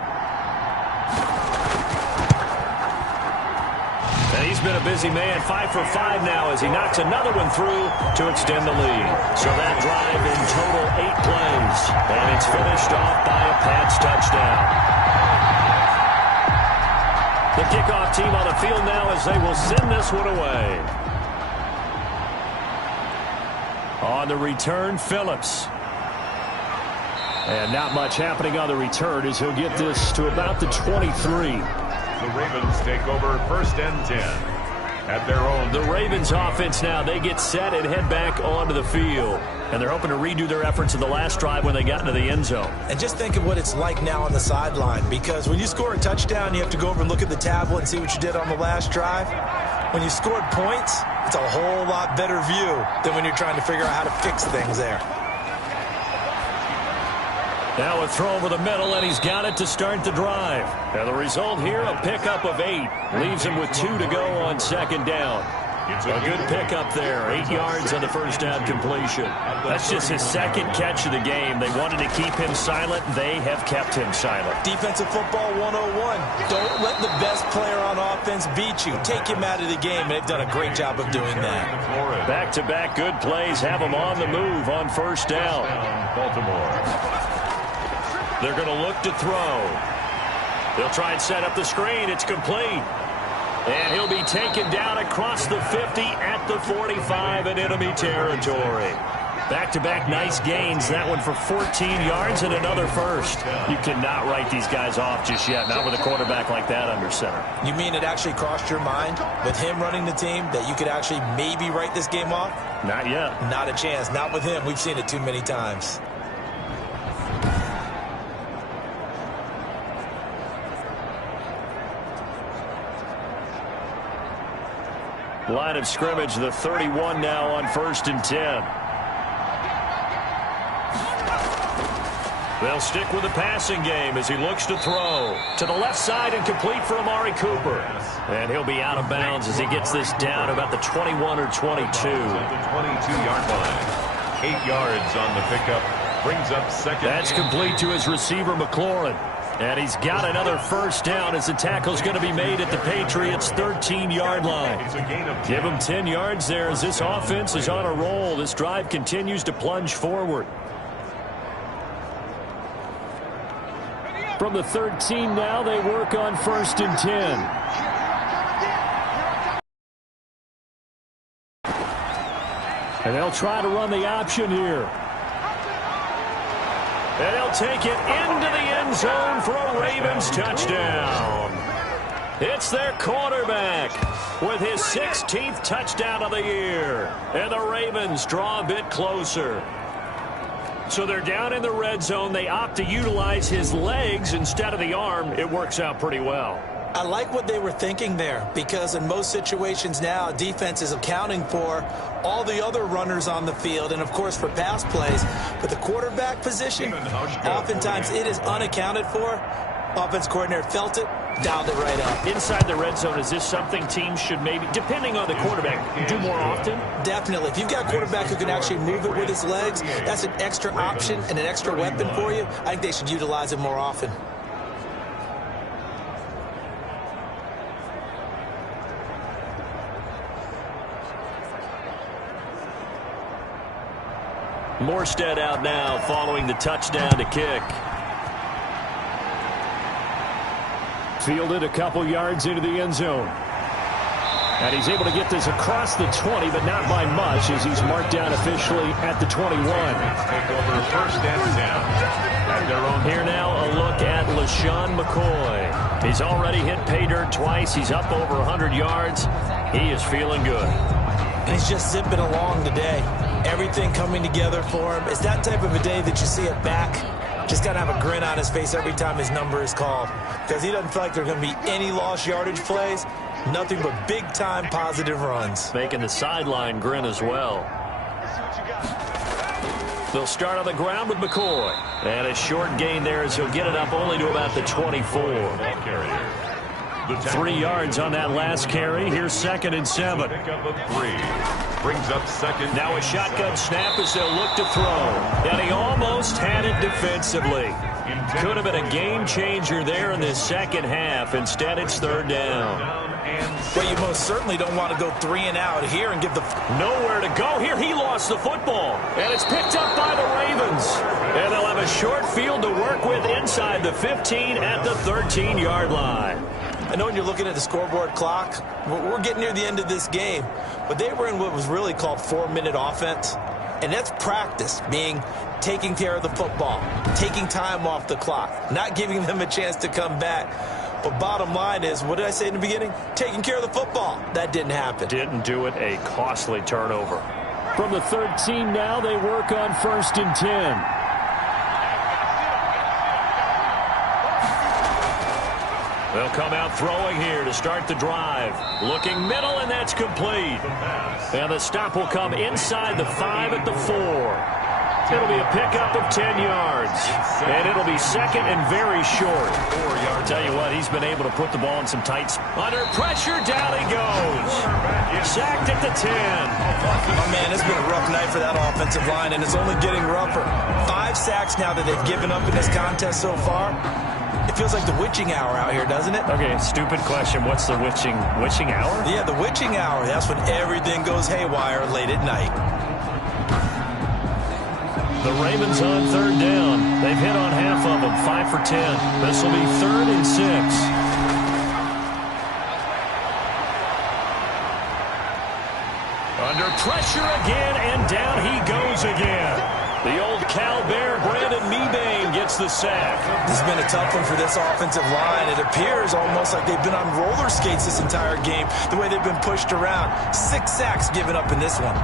And he's been a busy man, 5 for 5 now as he knocks another one through to extend the lead. So that drive in total 8 plays. And it's finished off by a Pats touchdown. The kickoff team on the field now as they will send this one away. On the return, Phillips. And not much happening on the return as he'll get this to about the 23. The Ravens take over 1st and 10 at their own. The Ravens offense now, they get set and head back onto the field. And they're hoping to redo their efforts in the last drive when they got into the end zone. And just think of what it's like now on the sideline, because when you score a touchdown, you have to go over and look at the tablet and see what you did on the last drive. When you scored points, it's a whole lot better view than when you're trying to figure out how to fix things there. Now a throw over the middle, and he's got it to start the drive. And the result here, a pickup of 8. Leaves him with 2 to go on 2nd down. A good pickup there. 8 yards on the first down completion. That's just his 2nd catch of the game. They wanted to keep him silent. They have kept him silent. Defensive football 101. Don't let the best player on offense beat you. Take him out of the game. They've done a great job of doing that. Back-to-back good plays have him on the move on 1st down. Baltimore. They're going to look to throw. They'll try and set up the screen. It's complete. And he'll be taken down across the 50 at the 45 in enemy territory. Back-to-back nice gains. That one for 14 yards and another first. You cannot write these guys off just yet, not with a quarterback like that under center. You mean it actually crossed your mind with him running the team that you could actually maybe write this game off? Not yet. Not a chance. Not with him. We've seen it too many times. Line of scrimmage, the 31 now on 1st and 10. They'll stick with the passing game as he looks to throw. To the left side and complete for Amari Cooper. And he'll be out of bounds as he gets this down about the 21 or 22. At the 22-yard line. 8 yards on the pickup. Brings up 2nd. That's complete to his receiver, McLaurin. And he's got another first down as the tackle's going to be made at the Patriots' 13-yard line. Give him 10 yards there as this offense is on a roll. This drive continues to plunge forward. From the 13 now, they work on 1st and 10. And they'll try to run the option here. And they'll take it into the end zone for a Ravens touchdown. It's their quarterback with his 16th touchdown of the year. And the Ravens draw a bit closer. So they're down in the red zone. They opt to utilize his legs instead of the arm. It works out pretty well. I like what they were thinking there, because in most situations now, defense is accounting for all the other runners on the field and, of course, for pass plays. But the quarterback position, oftentimes it is unaccounted for. Offense coordinator felt it, dialed it right up. Inside the red zone, is this something teams should maybe, depending on the quarterback, do more often? Definitely. If you've got a quarterback who can actually move it with his legs, that's an extra option and an extra weapon for you. I think they should utilize it more often. Morstead out now following the touchdown to kick. Fielded a couple yards into the end zone. And he's able to get this across the 20, but not by much as he's marked down officially at the 21. Take over 1st and 10 at their own. Here now a look at LaShawn McCoy. He's already hit pay dirt twice. He's up over 100 yards. He is feeling good. He's just zipping along today. Everything coming together for him. It's that type of a day that you see it back. Just got to have a grin on his face every time his number is called, because he doesn't feel like there are going to be any lost yardage plays. Nothing but big-time positive runs. Making the sideline grin as well. They'll start on the ground with McCoy. And a short gain there as he'll get it up only to about the 24. 3 yards on that last carry. Here's 2nd and 7. Pickup of 3. Brings up 2nd. Now a shotgun snap as they'll look to throw. And he almost had it defensively. Could have been a game changer there in this second half. Instead, it's 3rd down. Well, you most certainly don't want to go 3 and out here and give the... Nowhere to go. Here he lost the football. And it's picked up by the Ravens. And they'll have a short field to work with inside the 15 at the 13-yard line. I know when you're looking at the scoreboard clock, we're getting near the end of this game. But they were in what was really called 4-minute offense. And that's practice, meaning taking care of the football, taking time off the clock, not giving them a chance to come back. But bottom line is, what did I say in the beginning? Taking care of the football. That didn't happen. Didn't do it. A costly turnover. From the 13 now, they work on 1st and 10. They'll come out throwing here to start the drive. Looking middle, and that's complete. And the stop will come inside the 5 at the 4. It'll be a pickup of 10 yards. And it'll be 2nd and very short. 4 yards. Tell you what, he's been able to put the ball in some tight spots. Under pressure, down he goes. Sacked at the 10. Oh, man, it's been a rough night for that offensive line, and it's only getting rougher. 5 sacks now that they've given up in this contest so far. It feels like the witching hour out here, doesn't it? Okay, stupid question. What's the witching hour? Yeah, the witching hour. That's when everything goes haywire late at night. The Ravens on 3rd down. They've hit on half of them, 5 for 10. This will be 3rd and 6. Under pressure again, and down he goes again. The old Cal Bear, Brandon Mebane, gets the sack. This has been a tough one for this offensive line. It appears almost like they've been on roller skates this entire game, the way they've been pushed around. 6 sacks given up in this one.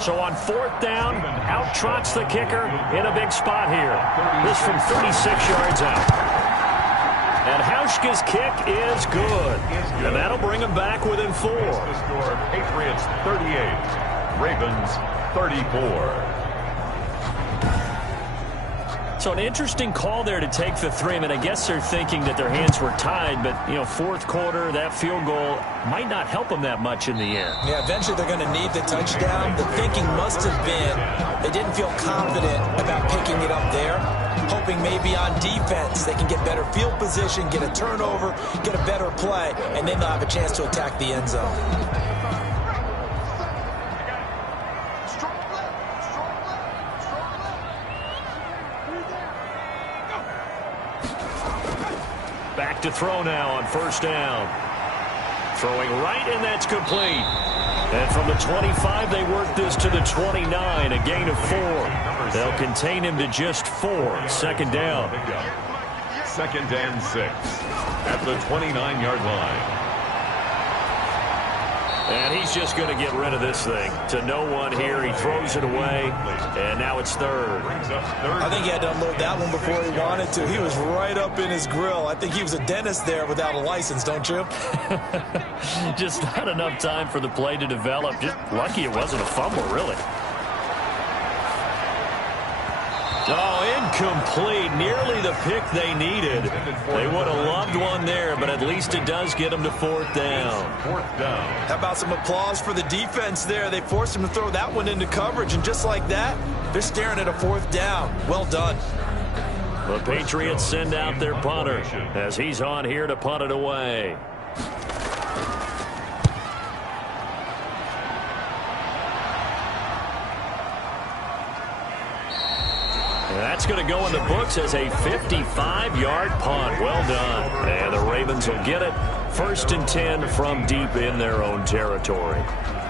So on 4th down, out trots the kicker in a big spot here. This from 36 yards out. And Hauschka's kick is good. And that'll bring him back within 4. The score, Patriots 38, Ravens 34. So an interesting call there to take the 3. I mean, I guess they're thinking that their hands were tied, but, 4th quarter, that field goal might not help them that much in the end. Yeah, eventually they're going to need the touchdown. The thinking must have been they didn't feel confident about picking it up there, hoping maybe on defense they can get better field position, get a turnover, get a better play, and then they'll have a chance to attack the end zone. Back to throw now on 1st down. Throwing right, and that's complete. And from the 25, they work this to the 29, a gain of 4. They'll contain him to just 4. 2nd down. 2nd and 6 at the 29-yard line. And he's just going to get rid of this thing. To no one here. He throws it away. And now it's 3rd. I think he had to unload that one before he wanted to. He was right up in his grill. I think he was a dentist there without a license, don't you? Just not enough time for the play to develop. Just lucky it wasn't a fumble, really. Oh, incomplete. Nearly the pick they needed. They would have loved one there, but at least it does get them to 4th down. 4th down. How about some applause for the defense there? They forced him to throw that one into coverage, and just like that, they're staring at a 4th down. Well done. The Patriots send out their punter as he's on here to punt it away. That's going to go in the books as a 55-yard punt. Well done. And the Ravens will get it. 1st and 10 from deep in their own territory.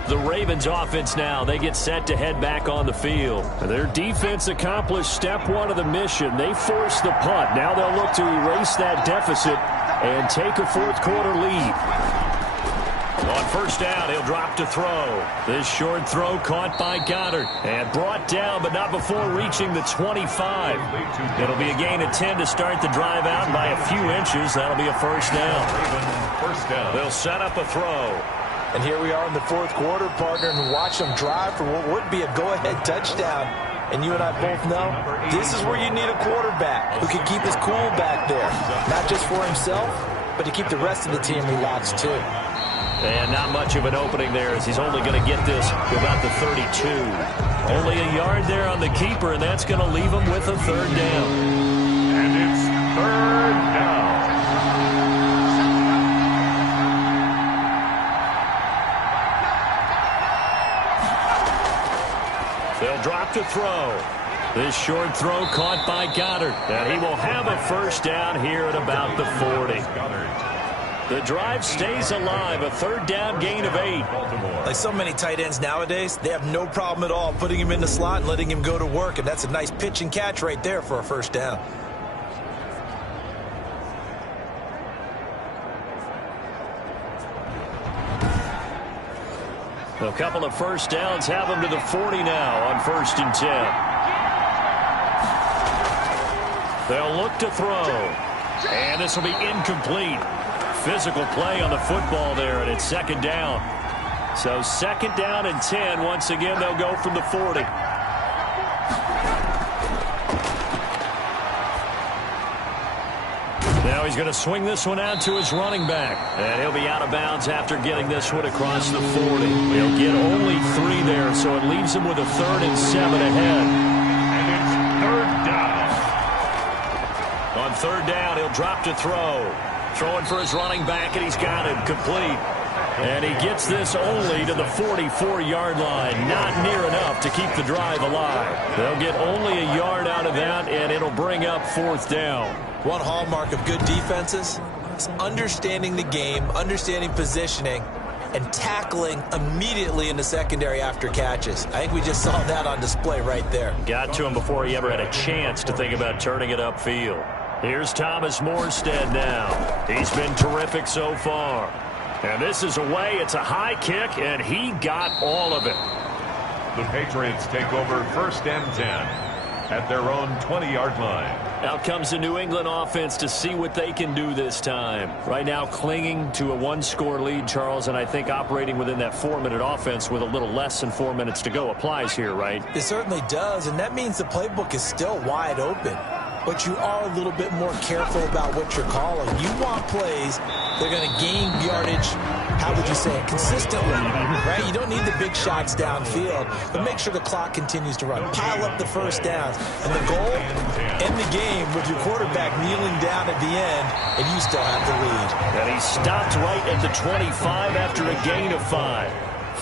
The Ravens offense now, they get set to head back on the field. Their defense accomplished step 1 of the mission. They forced the punt. Now they'll look to erase that deficit and take a 4th quarter lead. On 1st down, he'll drop to throw. This short throw caught by Goddard and brought down, but not before reaching the 25. It'll be a gain of 10 to start the drive out, and by a few inches, that'll be a 1st down. First down. They'll set up a throw. And here we are in the fourth quarter, partner, and watch them drive for what would be a go-ahead touchdown. And you and I both know this is where you need a quarterback who can keep his cool back there. Not just for himself, but to keep the rest of the team relaxed too. And not much of an opening there as he's only going to get this to about the 32. Only a yard there on the keeper, and that's going to leave him with a third down. And it's third down. They'll drop to throw. This short throw caught by Goddard. And he will have a first down here at about the 40. The drive stays alive. A third down gain of 8. Like so many tight ends nowadays, they have no problem at all putting him in the slot and letting him go to work. And that's a nice pitch and catch right there for a first down. A couple of first downs have him to the 40 now on 1st and 10. They'll look to throw. And this will be incomplete. Physical play on the football there, and it's second down. So second down and 10. Once again, they'll go from the 40. Now he's going to swing this one out to his running back. And he'll be out of bounds after getting this one across the 40. He'll get only 3 there, so it leaves him with a 3rd and 7 ahead. And it's third down. On third down, he'll drop to throw. Throwing for his running back, and he's got it complete. And he gets this only to the 44-yard line. Not near enough to keep the drive alive. They'll get only a yard out of that, and it'll bring up 4th down. One hallmark of good defenses is understanding the game, understanding positioning, and tackling immediately in the secondary after catches. I think we just saw that on display right there. Got to him before he ever had a chance to think about turning it upfield. Here's Thomas Morstead now. He's been terrific so far. And this is away. It's a high kick, and he got all of it. The Patriots take over 1st and 10 at their own 20-yard line. Out comes the New England offense to see what they can do this time. Right now clinging to a 1-score lead, Charles, and I think operating within that 4-minute offense with a little less than 4 minutes to go applies here, right? It certainly does, and that means the playbook is still wide open. But you are a little bit more careful about what you're calling. You want plays that are going to gain yardage, how would you say it, consistently, right? You don't need the big shots downfield, but make sure the clock continues to run. Pile up the first downs. And the goal, end the game with your quarterback kneeling down at the end, and you still have the lead. And he stopped right at the 25 after a gain of 5.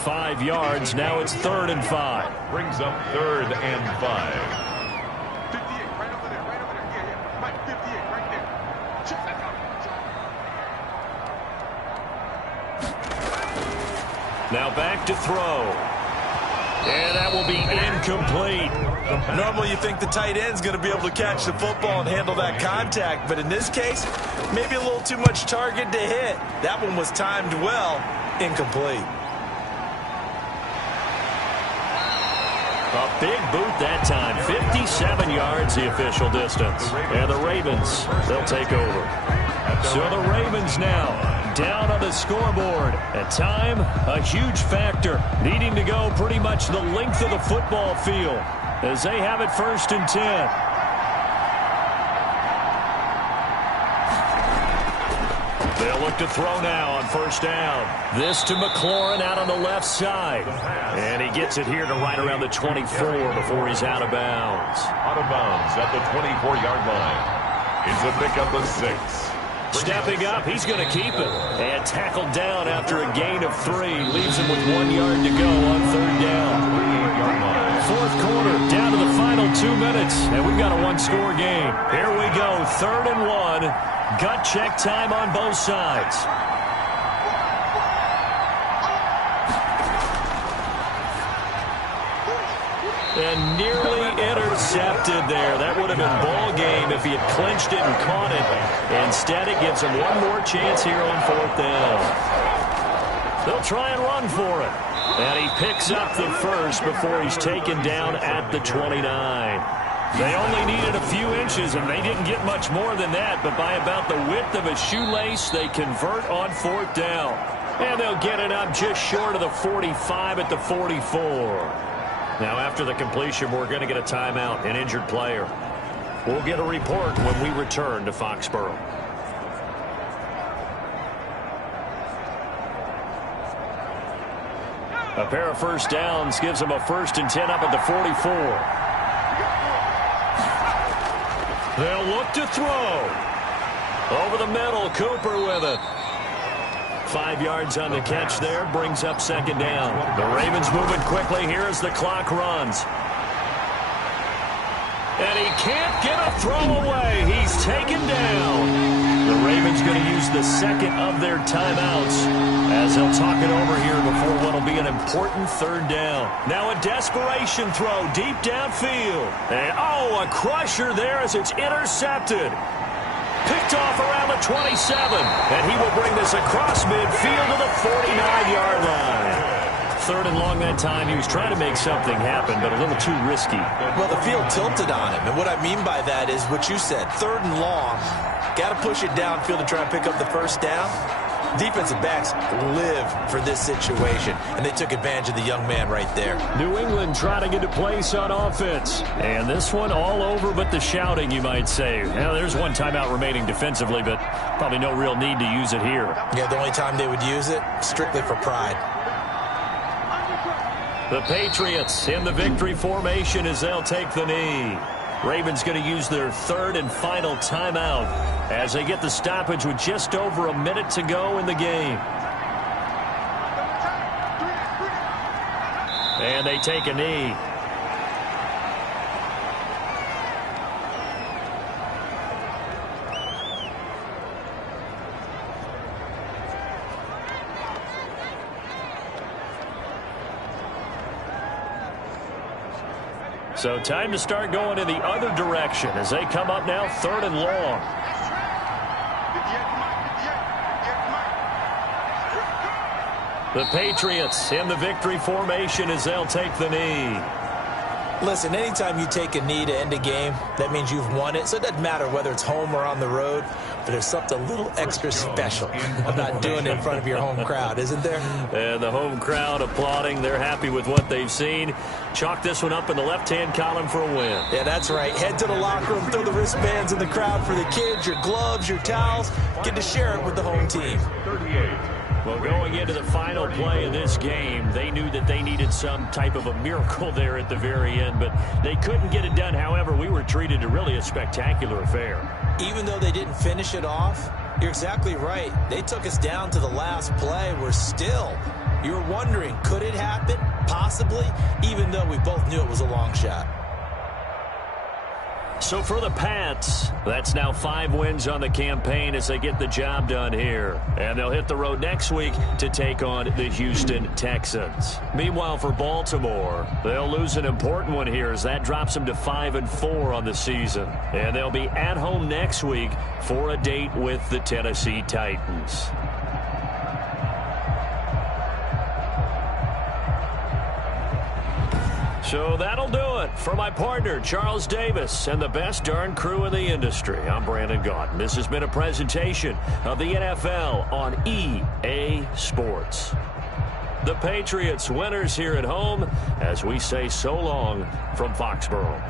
5 yards, now it's 3rd and 5. Brings up 3rd and 5. Now back to throw. And that will be incomplete. Normally you think the tight end's going to be able to catch the football and handle that contact, but in this case, maybe a little too much target to hit. That one was timed well, incomplete. A big boot that time. 57 yards the official distance. And the Ravens, they'll take over. So the Ravens now down on the scoreboard. At time, a huge factor. Needing to go pretty much the length of the football field as they have it 1st and 10. They'll look to throw now on 1st down. This to McLaurin out on the left side. And he gets it here to right around the 24 before he's out of bounds. Out of bounds at the 24-yard line. It's a pickup of 6. Stepping up, he's going to keep it. And tackled down after a gain of 3. Leaves him with 1 yard to go on 3rd down. 4th quarter, down to the final 2 minutes. And we've got a 1-score game. Here we go, 3rd and 1. Gut check time on both sides. And nearly intercepted there. That would have been ball game if he had clinched it and caught it. Instead, it gives him one more chance here on 4th down. They'll try and run for it. And he picks up the first before he's taken down at the 29. They only needed a few inches, and they didn't get much more than that. But by about the width of a shoelace, they convert on 4th down. And they'll get it up just short of the 45 at the 44. Now, after the completion, we're going to get a timeout, an injured player. We'll get a report when we return to Foxborough. A pair of first downs gives them a 1st and 10 up at the 44. They'll look to throw. Over the middle, Cooper with it. 5 yards on the catch there, brings up 2nd down. The Ravens moving quickly here as the clock runs. And he can't get a throw away. He's taken down. The Ravens going to use the 2nd of their timeouts as they'll talk it over here before what will be an important 3rd down. Now a desperation throw deep downfield. And a crusher there as it's intercepted. Picked off around the 27. And he will bring this across midfield to the 49-yard line. 3rd and long that time. He was trying to make something happen, but a little too risky. Well, the field tilted on him. And what I mean by that is what you said. 3rd and long. Got to push it downfield to try and pick up the 1st down. Defensive backs live for this situation, and they took advantage of the young man right there. New England trying to get a place on offense. And this one all over but the shouting, you might say. Now, there's one timeout remaining defensively, but probably no real need to use it here. Yeah, the only time they would use it, strictly for pride. The Patriots in the victory formation as they'll take the knee. Ravens going to use their 3rd and final timeout as they get the stoppage with just over a minute to go in the game. And they take a knee. So time to start going in the other direction as they come up now 3rd and long. The Patriots in the victory formation as they'll take the knee. Listen, anytime you take a knee to end a game, that means you've won it. So it doesn't matter whether it's home or on the road, but there's something a little extra special about doing it in front of your home crowd, isn't there? And the home crowd applauding. They're happy with what they've seen. Chalk this one up in the left-hand column for a win. Yeah, that's right. Head to the locker room, throw the wristbands in the crowd for the kids, your gloves, your towels. Get to share it with the home team. 38. Well, going into the final play of this game, they knew that they needed some type of a miracle there at the very end, but they couldn't get it done. However, we were treated to really a spectacular affair. Even though they didn't finish it off, you're exactly right. They took us down to the last play. You're wondering, could it happen? Possibly, even though we both knew it was a long shot. So for the Pats, that's now 5 wins on the campaign as they get the job done here. And they'll hit the road next week to take on the Houston Texans. Meanwhile, for Baltimore, they'll lose an important one here as that drops them to 5-4 on the season. And they'll be at home next week for a date with the Tennessee Titans. So that'll do it for my partner, Charles Davis, and the best darn crew in the industry. I'm Brandon Gaudin. This has been a presentation of the NFL on EA Sports. The Patriots winners here at home as we say so long from Foxborough.